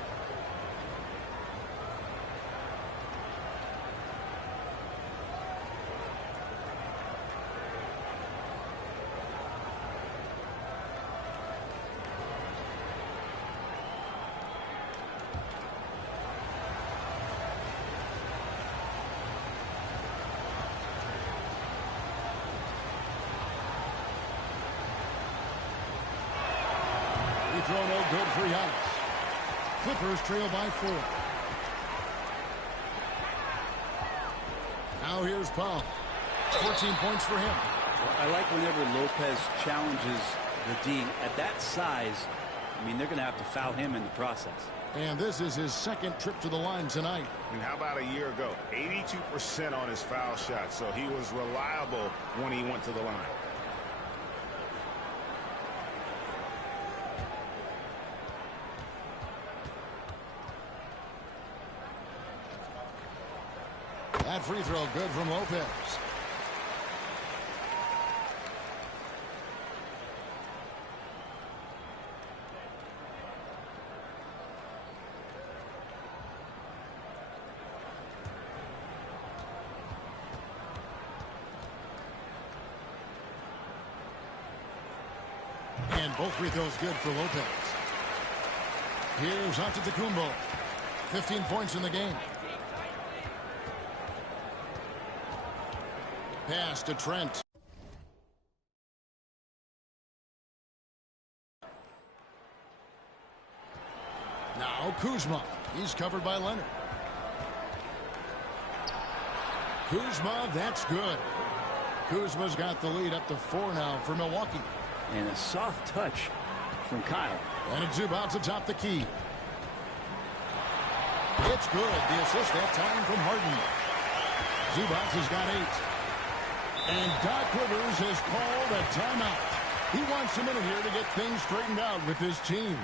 Throw no good for Giannis. Clippers trail by 4. Now here's Paul. 14 points for him. Well, I like whenever Lopez challenges the D at that size. I mean, they're going to have to foul him in the process. And this is his second trip to the line tonight. And how about a year ago? 82% on his foul shot, so he was reliable when he went to the line. That free throw good from Lopez. And both free throws good for Lopez. Here's Antetokounmpo. 15 points in the game. Pass to Trent. Now Kuzma. He's covered by Leonard. Kuzma, that's good. Kuzma's got the lead up to 4 now for Milwaukee. And a soft touch from Kyle. And it's Zubac atop the key. It's good. The assist that time from Harden. Zubac has got 8. And Doc Rivers has called a timeout. He wants a minute here to get things straightened out with his team.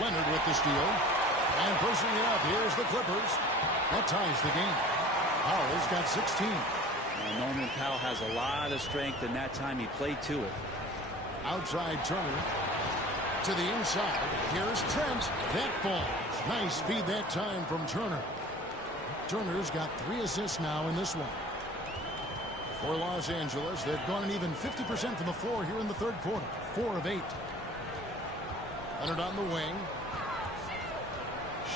Leonard with the steal. And pushing it up. Here's the Clippers. That ties the game. Powell's got 16. Norman Powell has a lot of strength, and that time he played to it. Outside Turner. To the inside. Here's Trent. That falls. Nice speed that time from Turner. Turner's got 3 assists now in this one. For Los Angeles, they've gone an even 50% from the floor here in the third quarter. 4 of 8. Leonard on the wing.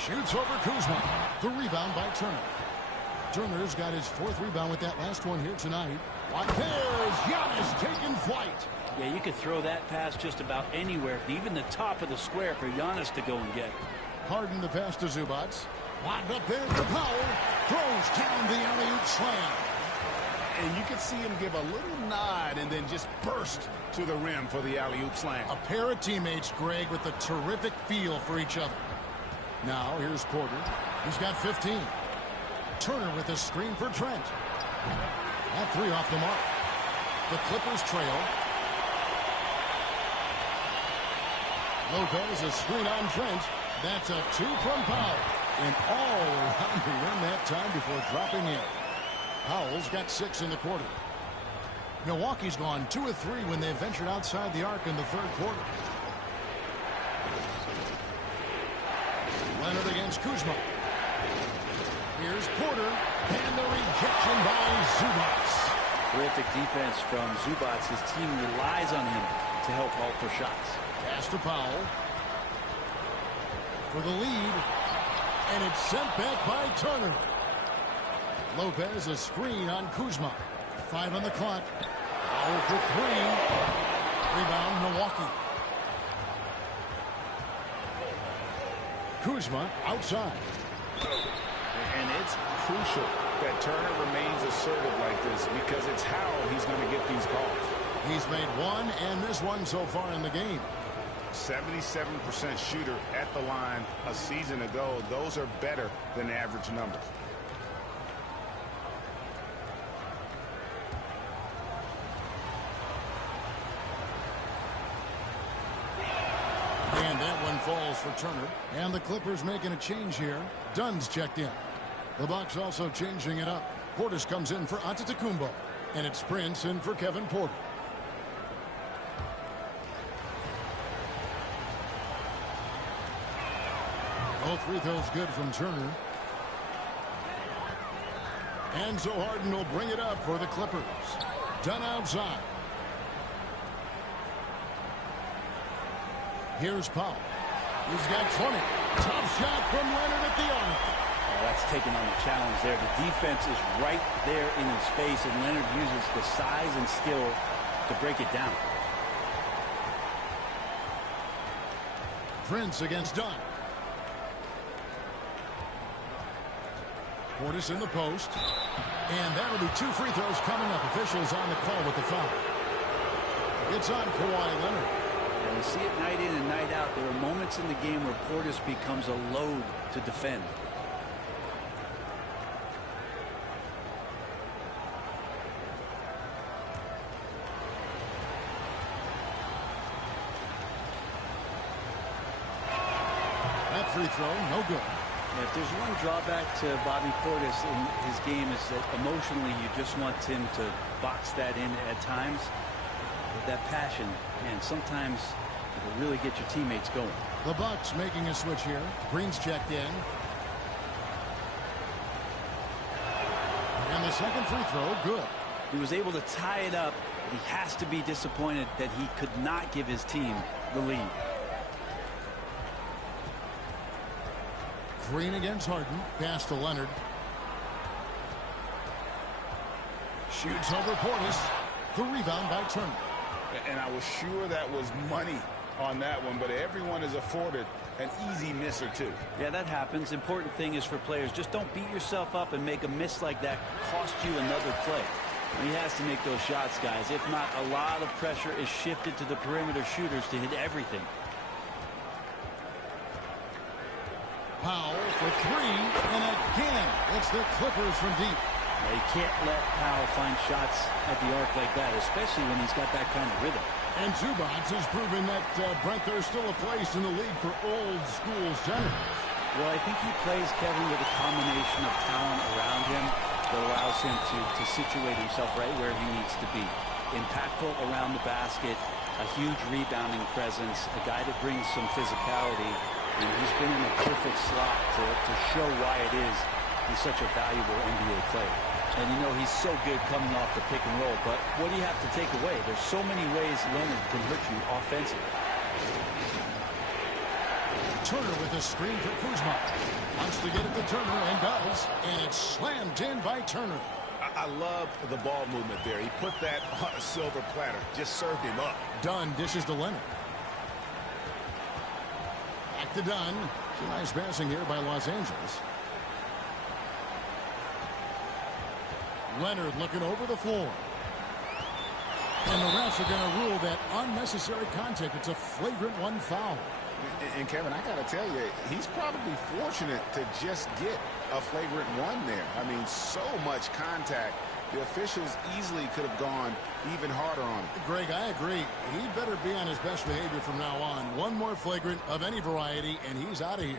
Shoots over Kuzma. The rebound by Turner. Turner's got his 4th rebound with that last one here tonight. There's Giannis taking flight. Yeah, you could throw that pass just about anywhere, even the top of the square for Giannis to go and get. Harden the pass to Zubac. Locked up there to Powell. Throws down the alley-oop slam. And you can see him give a little nod and then just burst to the rim for the alley-oop slam. A pair of teammates, Greg, with a terrific feel for each other. Now, here's Porter. He's got 15. Turner with a screen for Trent. That three off the mark. The Clippers trail. Lopez, a screen on Trent. That's a two from Powell. And all around the rim that time before dropping in. Powell's got 6 in the quarter. Milwaukee's gone 2 of 3 when they ventured outside the arc in the third quarter. Leonard against Kuzma. Here's Porter. And the rejection by Zubac. Terrific defense from Zubac. His team relies on him to help alter shots. Pass to Powell. For the lead. And it's sent back by Turner. Lopez, a screen on Kuzma. 5 on the clock. Powell for 3. Rebound, Milwaukee. Kuzma outside. And it's crucial that Turner remains assertive like this because it's how he's going to get these calls. He's made one and missed one so far in the game. 77% shooter at the line a season ago. Those are better than average numbers. And that one falls for Turner. And the Clippers making a change here. Dunn's checked in. The Bucks also changing it up. Portis comes in for Antetokounmpo. And it's Prince in for Kevin Porter. Both free throws good from Turner. And so Harden will bring it up for the Clippers. Dunn outside. Here's Powell. He's got 20. Tough shot from Leonard at the arc. Oh, that's taking on the challenge there. The defense is right there in his face, and Leonard uses the size and skill to break it down. Prince against Dunn. Portis in the post. And that'll be 2 free throws coming up. Officials on the call with the foul. It's on Kawhi Leonard. And we see it night in and night out. There are moments in the game where Portis becomes a load to defend. That free throw, no good. If there's one drawback to Bobby Portis in his game is that emotionally you just want him to box that in at times. With that passion, and sometimes it will really get your teammates going. The Bucks making a switch here. Green's checked in. And the second free throw, good. He was able to tie it up. He has to be disappointed that he could not give his team the lead. Green against Harden. Pass to Leonard. Shoots over Portis. The rebound by Turner. And I was sure that was money on that one, but everyone is afforded an easy miss or two. Yeah, that happens. Important thing is for players, just don't beat yourself up and make a miss like that cost you another play. He has to make those shots, guys. If not, a lot of pressure is shifted to the perimeter shooters to hit everything. Powell for 3, and again, it's the Clippers from deep. You can't let Powell find shots at the arc like that, especially when he's got that kind of rhythm. And Zubac has proven that, Brent, there's still a place in the league for old-school centers. Well, I think he plays, Kevin, with a combination of talent around him that allows him to situate himself right where he needs to be. Impactful around the basket, a huge rebounding presence, a guy that brings some physicality, and he's been in a perfect slot to show why it is he's such a valuable NBA player. And you know he's so good coming off the pick and roll, but what do you have to take away? There's so many ways Leonard can hurt you offensively. Turner with a screen for Kuzma. Wants to get it to Turner and does, and it's slammed in by Turner. I love the ball movement there. He put that on a silver platter. Just served him up. Dunn dishes to Leonard. Back to Dunn. Some nice passing here by Los Angeles. Leonard looking over the floor. And the refs are going to rule that unnecessary contact. It's a flagrant one foul. And Kevin, I got to tell you, he's probably fortunate to just get a flagrant one there. I mean, so much contact. The officials easily could have gone even harder on him. Greg, I agree. He better be on his best behavior from now on. One more flagrant of any variety, and he's out of here.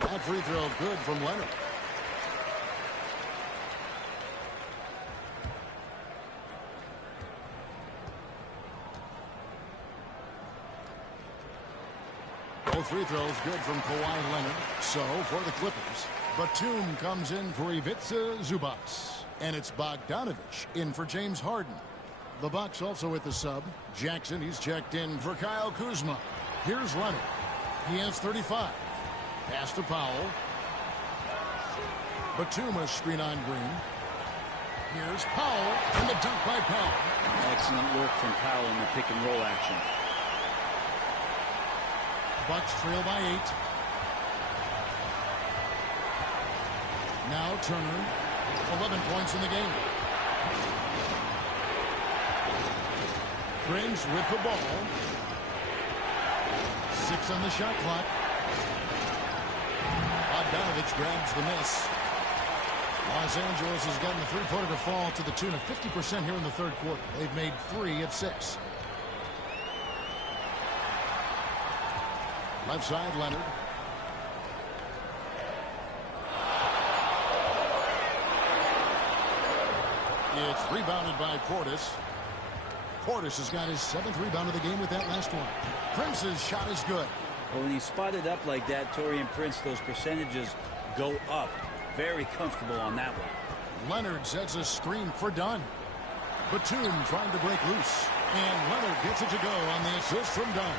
That free throw good from Leonard. Both free throws good from Kawhi Leonard. So, for the Clippers, Batum comes in for Ivica Zubac. And it's Bogdanovich in for James Harden. The Bucks also with the sub. Jackson, he's checked in for Kyle Kuzma. Here's Leonard. He has 35. Pass to Powell. Batum a screen on Green. Here's Powell, and the dunk by Powell. Excellent work from Powell in the pick and roll action. Bucks trail by 8. Now Turner, 11 points in the game. Prince with the ball. 6 on the shot clock. Bogdanovich grabs the miss. Los Angeles has gotten the three-pointer to fall to the tune of 50% here in the third quarter. They've made 3 of 6. Left side, Leonard. It's rebounded by Portis. Portis has got his 7th rebound of the game with that last one. Prince's shot is good. Well, when he's spotted up like that, Taurean Prince, those percentages go up. Very comfortable on that one. Leonard sets a screen for Dunn. Batum trying to break loose. And Leonard gets it to go on the assist from Dunn.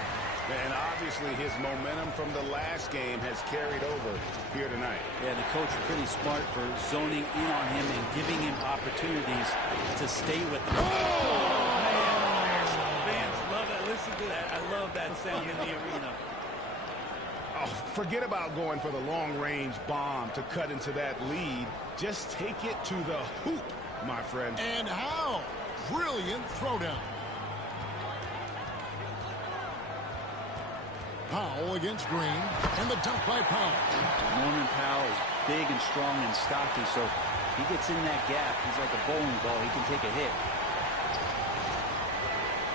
And obviously his momentum from the last game has carried over here tonight. Yeah, the coach pretty smart for zoning in on him and giving him opportunities to stay with them. Oh, man. Fans love that. Listen to that. I love that sound in the arena. Oh, forget about going for the long-range bomb to cut into that lead. Just take it to the hoop, my friend. And how? Brilliant throwdown. Powell against Green, and the dunk by Powell. Norman Powell is big and strong and stocky, so he gets in that gap. He's like a bowling ball. He can take a hit.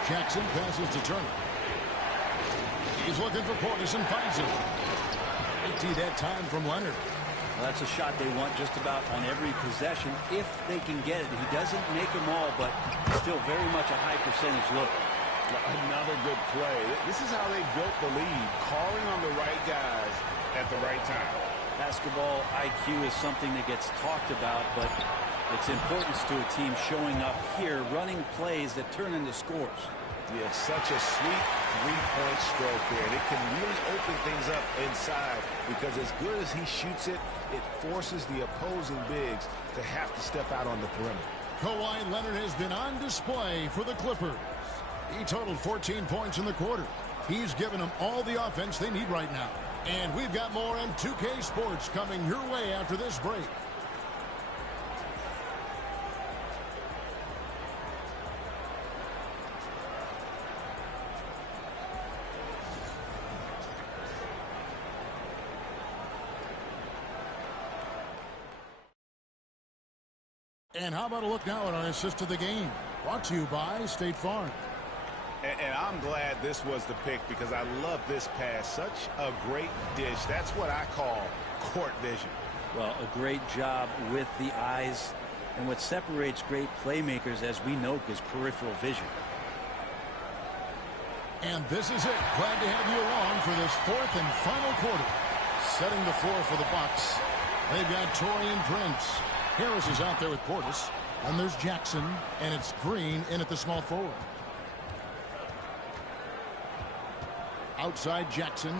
Jackson passes to Turner. He's looking for Portis and finds him. 18 that time from Leonard. Well, that's a shot they want just about on every possession if they can get it. He doesn't make them all, but still very much a high percentage look. Another good play. This is how they built the lead, calling on the right guys at the right time. Basketball IQ is something that gets talked about, but its importance to a team showing up here, running plays that turn into scores. Yeah, such a sweet three-point stroke there. And it can really open things up inside because as good as he shoots it, it forces the opposing bigs to have to step out on the perimeter. Kawhi Leonard has been on display for the Clippers. He totaled 14 points in the quarter. He's given them all the offense they need right now. And we've got more on 2K Sports coming your way after this break. And how about a look now at our assist of the game? Brought to you by State Farm. And I'm glad this was the pick because I love this pass. Such a great dish. That's what I call court vision. Well, a great job with the eyes. And what separates great playmakers, as we know, is peripheral vision. And this is it. Glad to have you along for this 4th and final quarter. Setting the floor for the Bucks. They've got Taurean Prince. Harris is out there with Portis. And there's Jackson. And it's Green in at the small forward. Outside Jackson.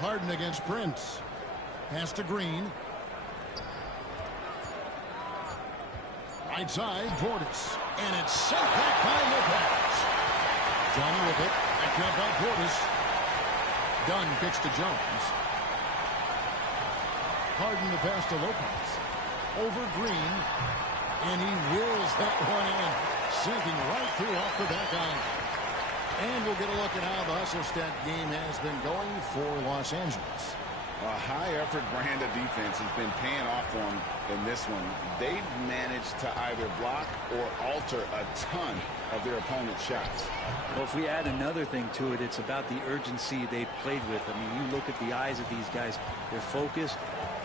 Harden against Prince. Pass to Green. Right side, Portis. And it's sent back by Lopez. Johnny with it. Back up by Portis. Dunn kicks to Jones. Harden the pass to Lopez. Over Green. And he wills that one in. Sinking right through off the back iron. And we'll get a look at how the hustle stat game has been going for Los Angeles. A high-effort brand of defense has been paying off for them in this one. They've managed to either block or alter a ton of their opponent's shots. Well, if we add another thing to it, it's about the urgency they've played with. I mean, you look at the eyes of these guys. They're focused,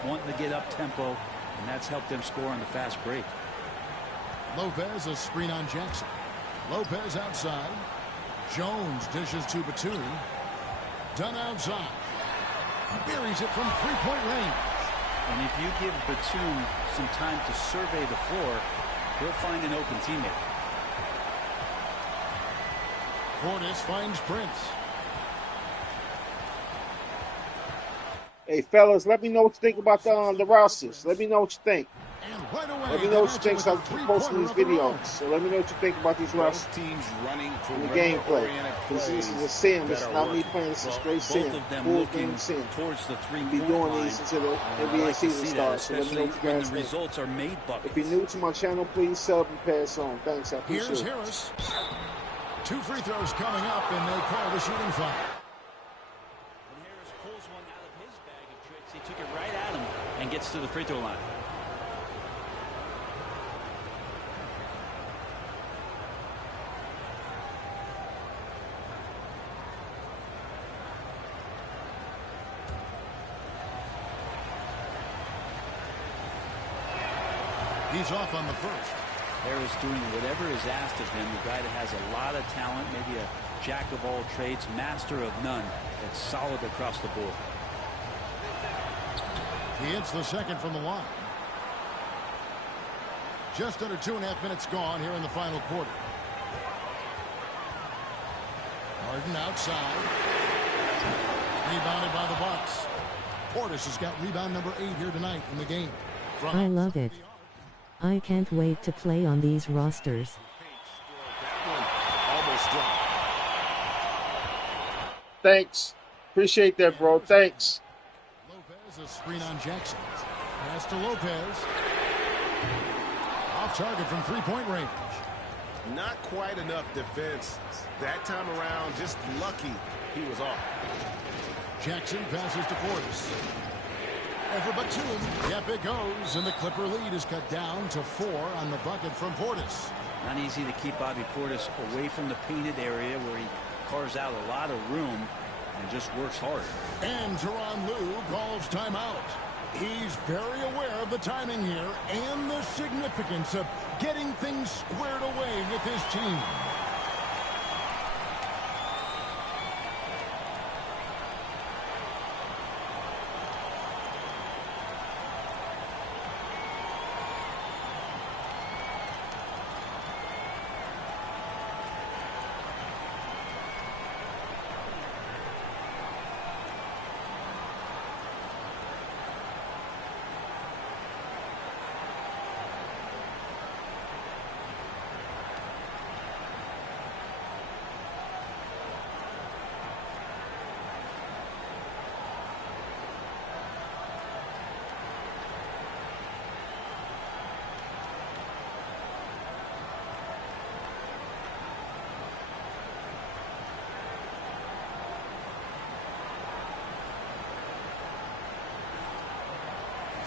wanting to get up tempo, and that's helped them score on the fast break. Lopez, a screen on Jackson. Lopez outside. Jones dishes to Batum. Dunn outside. Buries it from three-point range. And if you give Batum some time to survey the floor, he'll find an open teammate. Portis finds Prince. Hey, fellas, let me know what you think about the Rosters. Let me know what you think. And right away, Let me know what you think, so I can keep posting these videos. So let me know what you think about these Rosters. Both teams running for The gameplay. plays This is a sim. This is that not are me working. playing. This is Well, straight sim. both of them Full looking game sim. towards the Be three-point doing line. these until the I NBA like to season see that, starts. So let me know especially what you when guys the think. results are made buckets. If you're new to my channel, please sub and pass on. Thanks, I Here's appreciate it. Harris. 2 free throws coming up, and they call the shooting foul. And Harris pulls one out of his bag of tricks. He took it right at him and gets to the free throw line. He's off on the first. Harris doing whatever is asked of him. The guy that has a lot of talent, maybe a jack of all trades, master of none. That's solid across the board. He hits the second from the line. Just under 2.5 minutes gone here in the final quarter. Harden outside. Rebounded by the Bucks. Portis has got rebound number 8 here tonight in the game. I love it. I can't wait to play on these rosters. Almost dropped. Thanks. Appreciate that, bro. Thanks. Lopez, a screen on Jackson. Pass to Lopez. Off target from three-point range. Not quite enough defense that time around. Just lucky he was off. Jackson passes to Portis. Over Batum. Yep, it goes. And the Clipper lead is cut down to 4 on the bucket from Portis. Not easy to keep Bobby Portis away from the painted area where he carves out a lot of room and just works hard. And Tyronn Lue calls timeout. He's very aware of the timing here and the significance of getting things squared away with his team.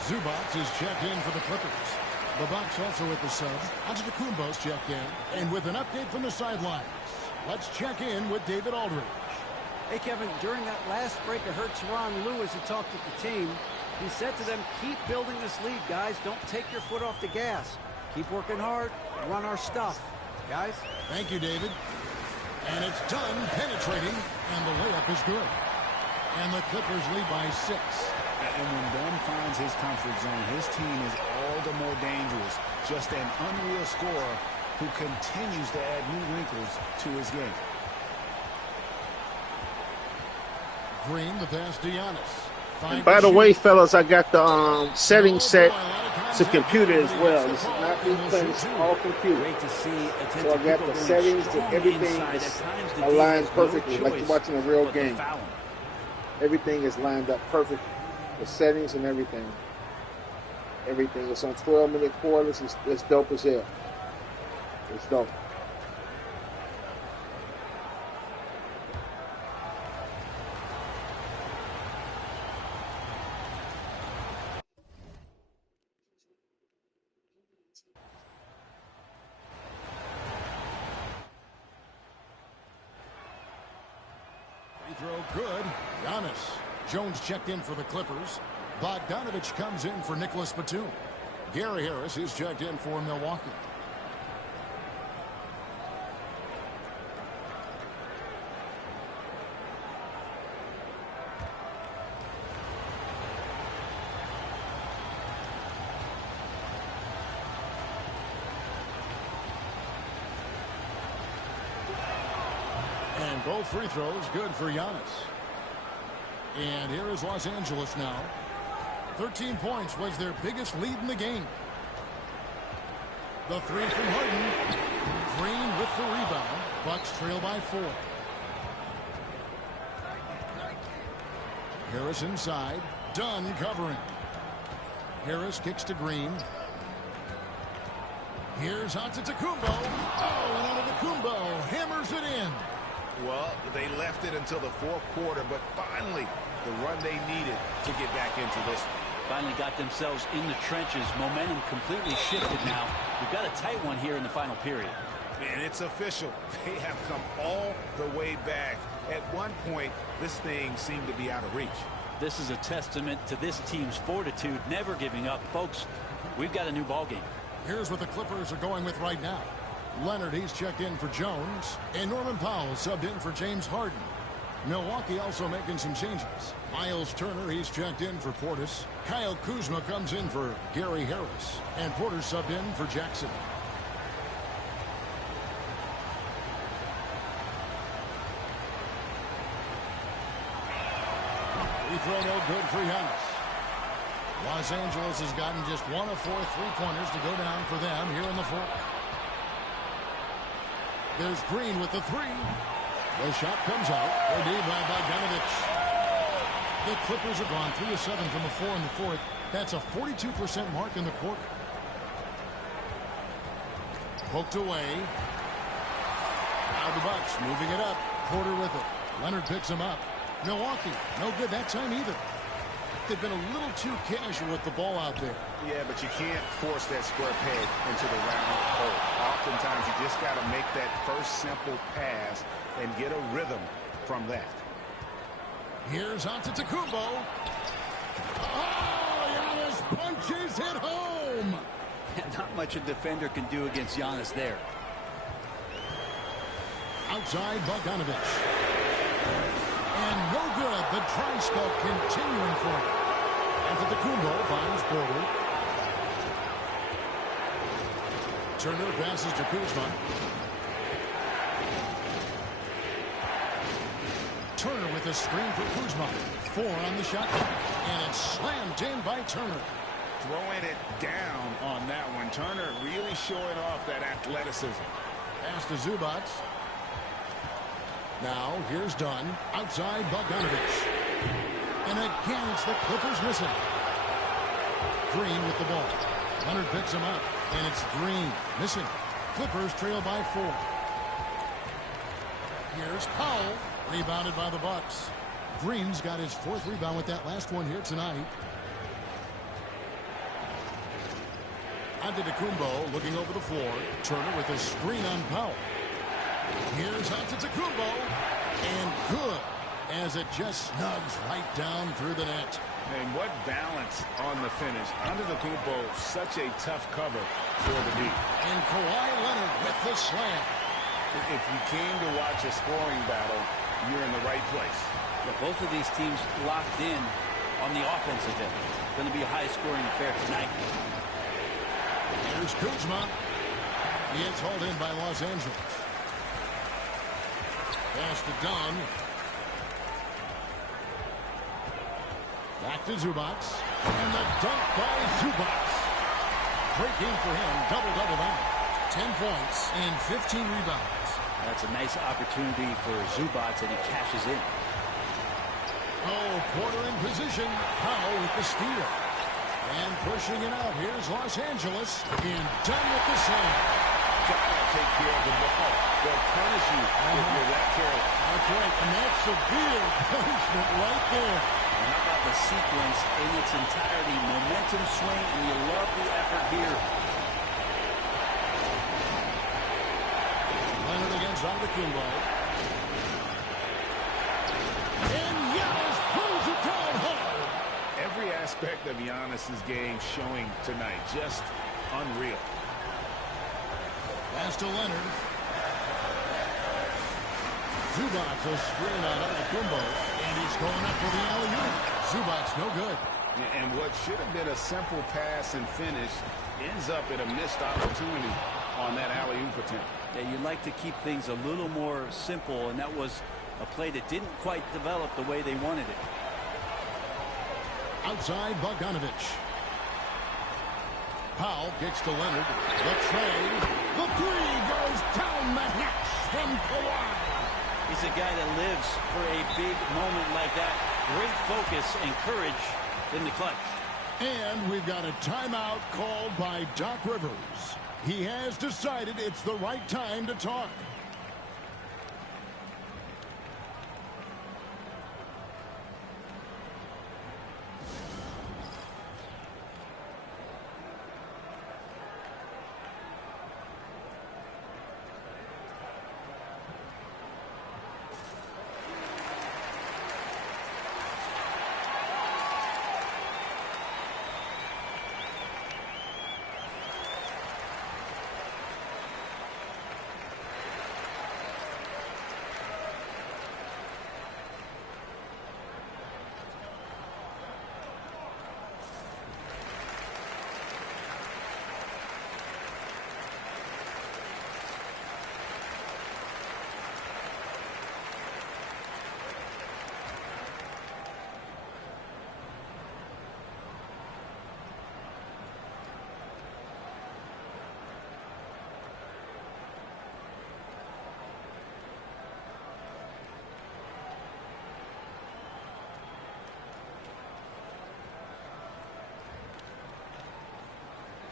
Zubac is checked in for the Clippers. The Bucks also with the sub. Antetokounmpo's checked in. And with an update from the sidelines, let's check in with David Aldridge. Hey, Kevin, during that last break, I heard Tyronn Lue as he talked with the team. He said to them, keep building this lead, guys. Don't take your foot off the gas. Keep working hard. Run our stuff. Guys? Thank you, David. And it's done, penetrating, and the layup is good. And the Clippers lead by 6. And when Dunn finds his comfort zone, his team is all the more dangerous. Just an unreal scorer who continues to add new wrinkles to his game. Green, the pass to Giannis. And by the way, fellas, I got the settings set to computer as well. This is not me playing, it's all computer. Great to see. So I got the settings to everything is aligned perfectly, like you're watching a real game. Everything is lined up perfectly. The settings and everything. Everything. It's on 12-minute quarters. It's dope as hell. It's dope. Throw good. Giannis. Jones checked in for the Clippers. Bogdanovich comes in for Nicholas Batum. Gary Harris is checked in for Milwaukee. And both free throws good for Giannis. And here is Los Angeles now. 13 points was their biggest lead in the game. The three from Harden. Green with the rebound. Bucks trail by 4. Harris inside. Dunn covering. Harris kicks to Green. Here's Antetokounmpo. Oh, and Antetokounmpo hammers it in. Well, they left it until the fourth quarter, but finally the run they needed to get back into this. Finally got themselves in the trenches. Momentum completely shifted now. We've got a tight one here in the final period. And it's official. They have come all the way back. At one point, this thing seemed to be out of reach. This is a testament to this team's fortitude, never giving up. Folks, we've got a new ball game. Here's what the Clippers are going with right now. Leonard, he's checked in for Jones. And Norman Powell subbed in for James Harden. Milwaukee also making some changes. Miles Turner, he's checked in for Portis. Kyle Kuzma comes in for Gary Harris. And Porter subbed in for Jackson. Free throw no good for Giannis. Los Angeles has gotten just 1 of 4 3-pointers to go down for them here in the fourth. There's Green with the 3. The shot comes out. Indeed by Bogdanovich. The Clippers have gone 3 of 7 from the 4 in the fourth. That's a 42% mark in the quarter. Poked away. Now the Bucks moving it up. Porter with it. Leonard picks him up. Milwaukee, no good that time either. They've been a little too casual with the ball out there. Yeah, but you can't force that square peg into the round hole. Oftentimes, you just got to make that first simple pass and get a rhythm from that. Here's Antetokounmpo. Oh, Giannis punches it home. Not much a defender can do against Giannis there. Outside Bogdanovich. And no good. The dry spell continuing for him. Antetokounmpo finds Porter. Turner passes to Kuzma. Turner with a screen for Kuzma. 4 on the shot clock. And it's slammed in by Turner. Throwing it down on that one. Turner really showing off that athleticism. Pass to Zubac. Now, here's Dunn. Outside Bogdanovich. And again, it's the Clippers missing. Green with the ball. Leonard picks him up. And it's Green missing. Clippers trail by 4. Here's Powell. Rebounded by the Bucks. Green's got his 4th rebound with that last one here tonight. Antetokounmpo looking over the floor. Turner with a screen on Powell. Here's Antetokounmpo, and good, as it just snugs right down through the net. And what balance on the finish. Antetokounmpo, such a tough cover for the D. And Kawhi Leonard with the slam. If you came to watch a scoring battle, you're in the right place. Yeah, both of these teams locked in on the offensive end. Going to be a high-scoring affair tonight. Here's Kuzma. He gets hauled in by Los Angeles. Pass to Dunn. Back to Zubac. And the dunk by Zubac. Great game for him. Double-double now. 10 points and 15 rebounds. That's a nice opportunity for Zubac, and he cashes in. Oh, Porter in position. Powell with the steal. And pushing it out. Here's Los Angeles. And done with the slam. Gotta take care of the ball. They'll punish you if you're that careless. That's right. And that's severe punishment right there. And how about the sequence in its entirety? Momentum swing, and you love the effort here. Leonard against Antetokounmpo. And Giannis throws it down hard. Every aspect of Giannis's game showing tonight. Just unreal. Pass to Leonard. Zubac a screen on Antetokounmpo. And he's going up for the alley-oop. Zubac no good. And what should have been a simple pass and finish ends up in a missed opportunity on that alley-oop attempt. Yeah, you'd like to keep things a little more simple, and that was a play that didn't quite develop the way they wanted it. Outside Bogdanovich. Powell kicks to Leonard. The trade. The three goes down the hatch from Kawhi. He's a guy that lives for a big moment like that. Great focus and courage in the clutch. And we've got a timeout called by Doc Rivers. He has decided it's the right time to talk.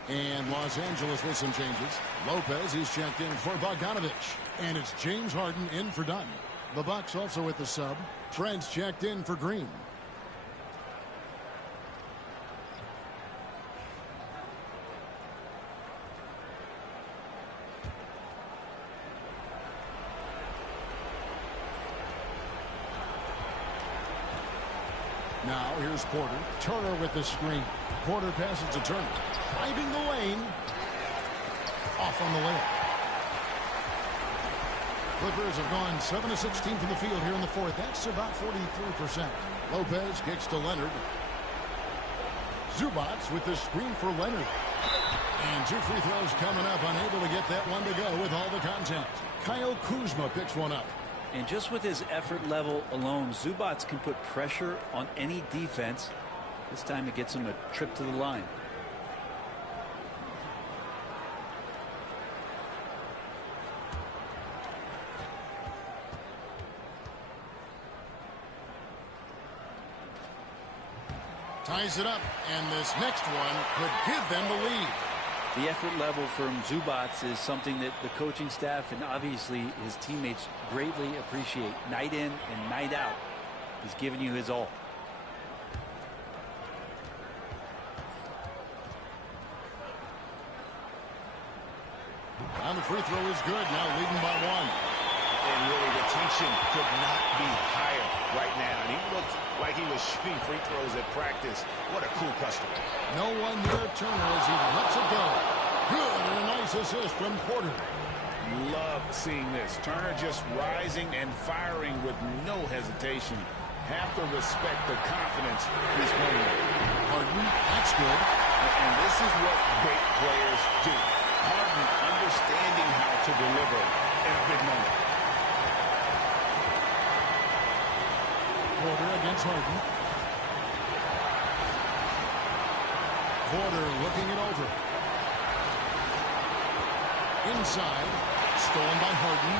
And Los Angeles with some changes. Lopez is checked in for Bogdanovich. And it's James Harden in for Dunn. The Bucks also with the sub. Trent's checked in for Green. Now here's Porter. Turner with the screen. Porter passes to Turner. Driving the lane. Off on the layup. Clippers have gone 7 of 16 from the field here in the fourth. That's about 43%. Lopez kicks to Leonard. Zubac with the screen for Leonard. And two free throws coming up. Unable to get that one to go with all the contact. Kyle Kuzma picks one up. And just with his effort level alone, Zubac can put pressure on any defense. This time it gets him a trip to the line. Ties it up, and this next one could give them the lead. The effort level from Zubac is something that the coaching staff and obviously his teammates greatly appreciate. Night in and night out, he's giving you his all. And the free throw is good, now leading by one. And really, the tension could not be higher right now. And he looked like he was shooting free throws at practice. What a cool customer. No one near Turner as he lets it go. Good, and a nice assist from Porter. Love seeing this. Turner just rising and firing with no hesitation. Have to respect the confidence he's playing with. Harden, that's good. And this is what great players do. Harden understanding how to deliver in a big moment. Porter against Harden. Porter looking it over. Inside. Stolen by Harden.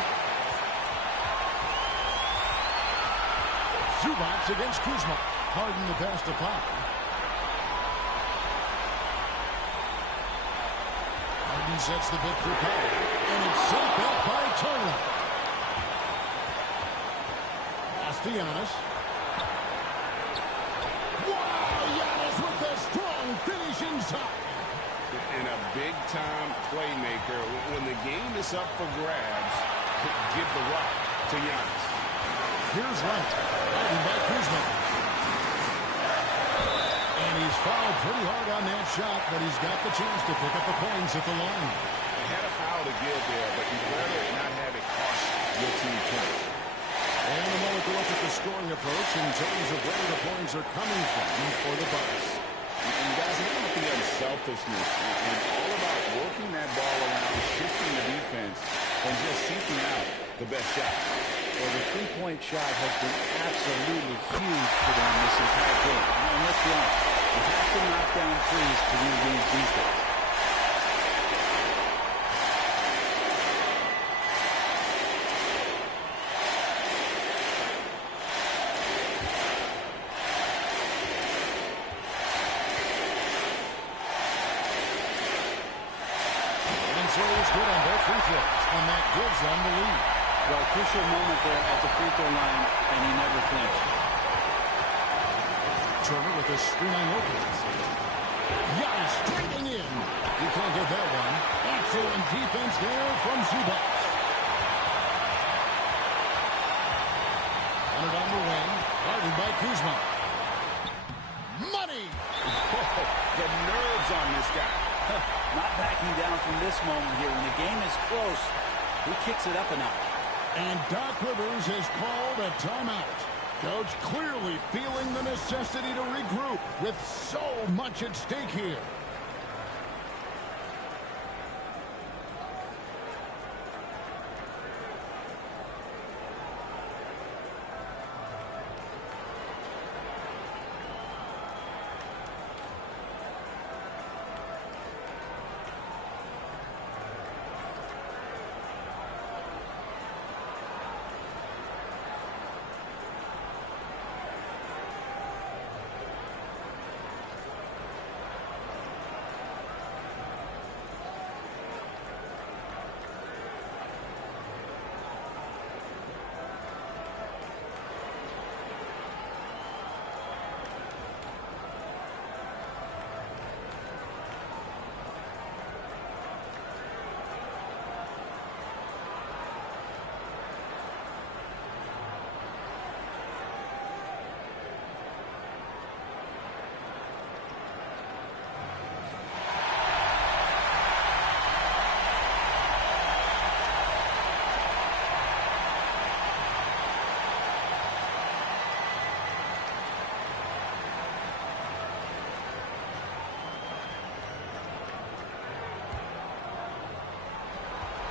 Zubats against Kuzma. Harden the pass to Pop. Harden sets the bit for Powell. And it's sent back by Turner. Pass to Giannis. Wow, Giannis with the strong finish inside. And a big-time playmaker. When the game is up for grabs, give the rock to Giannis. Here's Wright. Harden by Kuzma. And he's fouled pretty hard on that shot, but he's got the chance to pick up the points at the line. He had a foul to give there, but you'd rather not have it cost your team points. And a moment to look at the scoring approach in terms of where the points are coming from for the Bucks. And guys, look at the unselfishness and all about working that ball around, shifting the defense, and just seeking out the best shot. Well, the three-point shot has been absolutely huge for them this entire game. And let's be honest, you have to knock down threes to win games these days. So it's good on both free throws, and that gives them the lead. Well, crucial moment there at the free throw line, and he never flinched. Turner with a screen on Lopez. Giannis striking in. You can't get that one. Excellent defense there from Zubats. And it on the wing. Guarded by Kuzma. Money! Oh, the nerves on this guy. Not backing down from this moment here. When the game is close, he kicks it up a notch. And Doc Rivers has called a timeout. Coach clearly feeling the necessity to regroup with so much at stake here.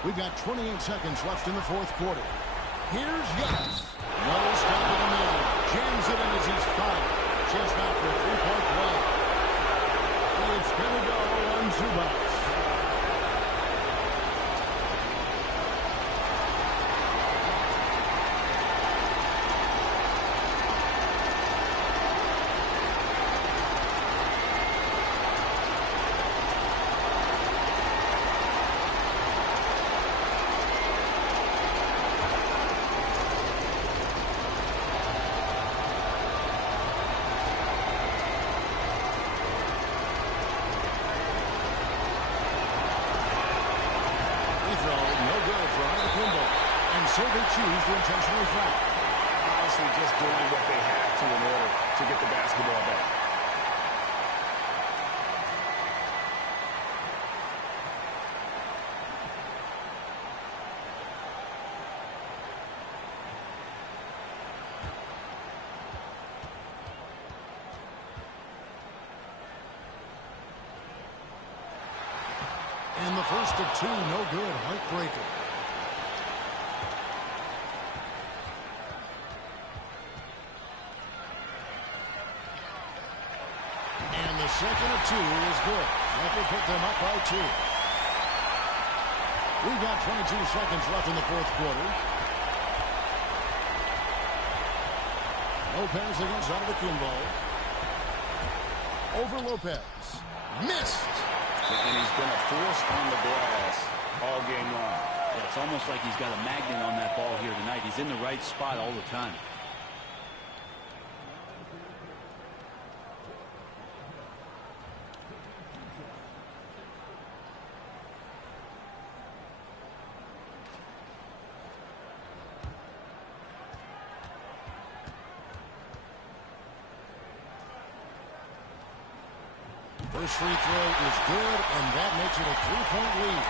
We've got 28 seconds left in the fourth quarter. Here's Giannis. No stop in the middle. Jams it in as he's fouled. Just out for a three-point play. It's going to go on Zubats. So they choose to intentionally foul. Honestly, just doing what they have to in order to get the basketball back. And the first of two, no good. Heartbreaker. second of two is good. That will put them up by 2. We've got 22 seconds left in the fourth quarter. Lopez against Antetokounmpo. Over Lopez. Missed. And he's been a force on the glass all game long. Yeah, it's almost like he's got a magnet on that ball here tonight. He's in the right spot all the time. First free throw is good, and that makes it a 3-point lead.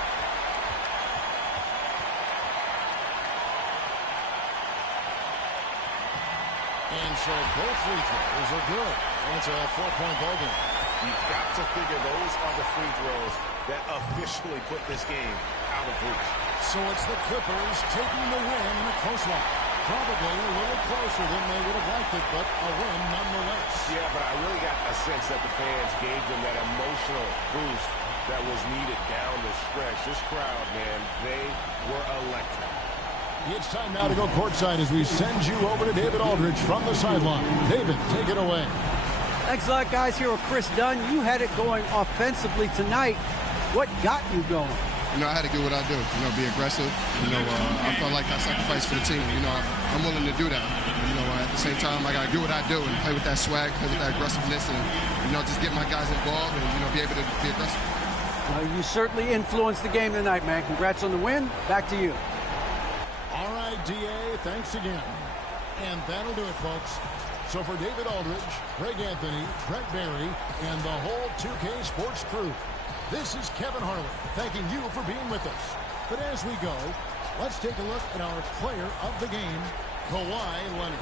And so both free throws are good. That's a 4-point ball game. You've got to figure those are the free throws that officially put this game out of reach. So it's the Clippers taking the win in a close one. Probably a little closer than they would have liked it, but a win nonetheless. Yeah, but I really got a sense that the fans gave them that emotional boost that was needed down the stretch. This crowd, man, they were electric. It's time now to go courtside as we send you over to David Aldridge from the sideline. David, take it away. Thanks a lot, guys. Here with Chris Dunn. You had it going offensively tonight. What got you going? I had to do what I do, be aggressive. I felt like I sacrificed for the team. I'm willing to do that. At the same time, I got to do what I do and play with that swag, play with that aggressiveness, and, just get my guys involved and, be able to be aggressive. Well, you certainly influenced the game tonight, man. Congrats on the win. Back to you. All right, D.A., thanks again. And that'll do it, folks. So for David Aldridge, Greg Anthony, Brent Barry, and the whole 2K Sports crew, this is Kevin Harlan thanking you for being with us. But as we go, let's take a look at our player of the game, Kawhi Leonard.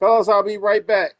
Fellas, I'll be right back.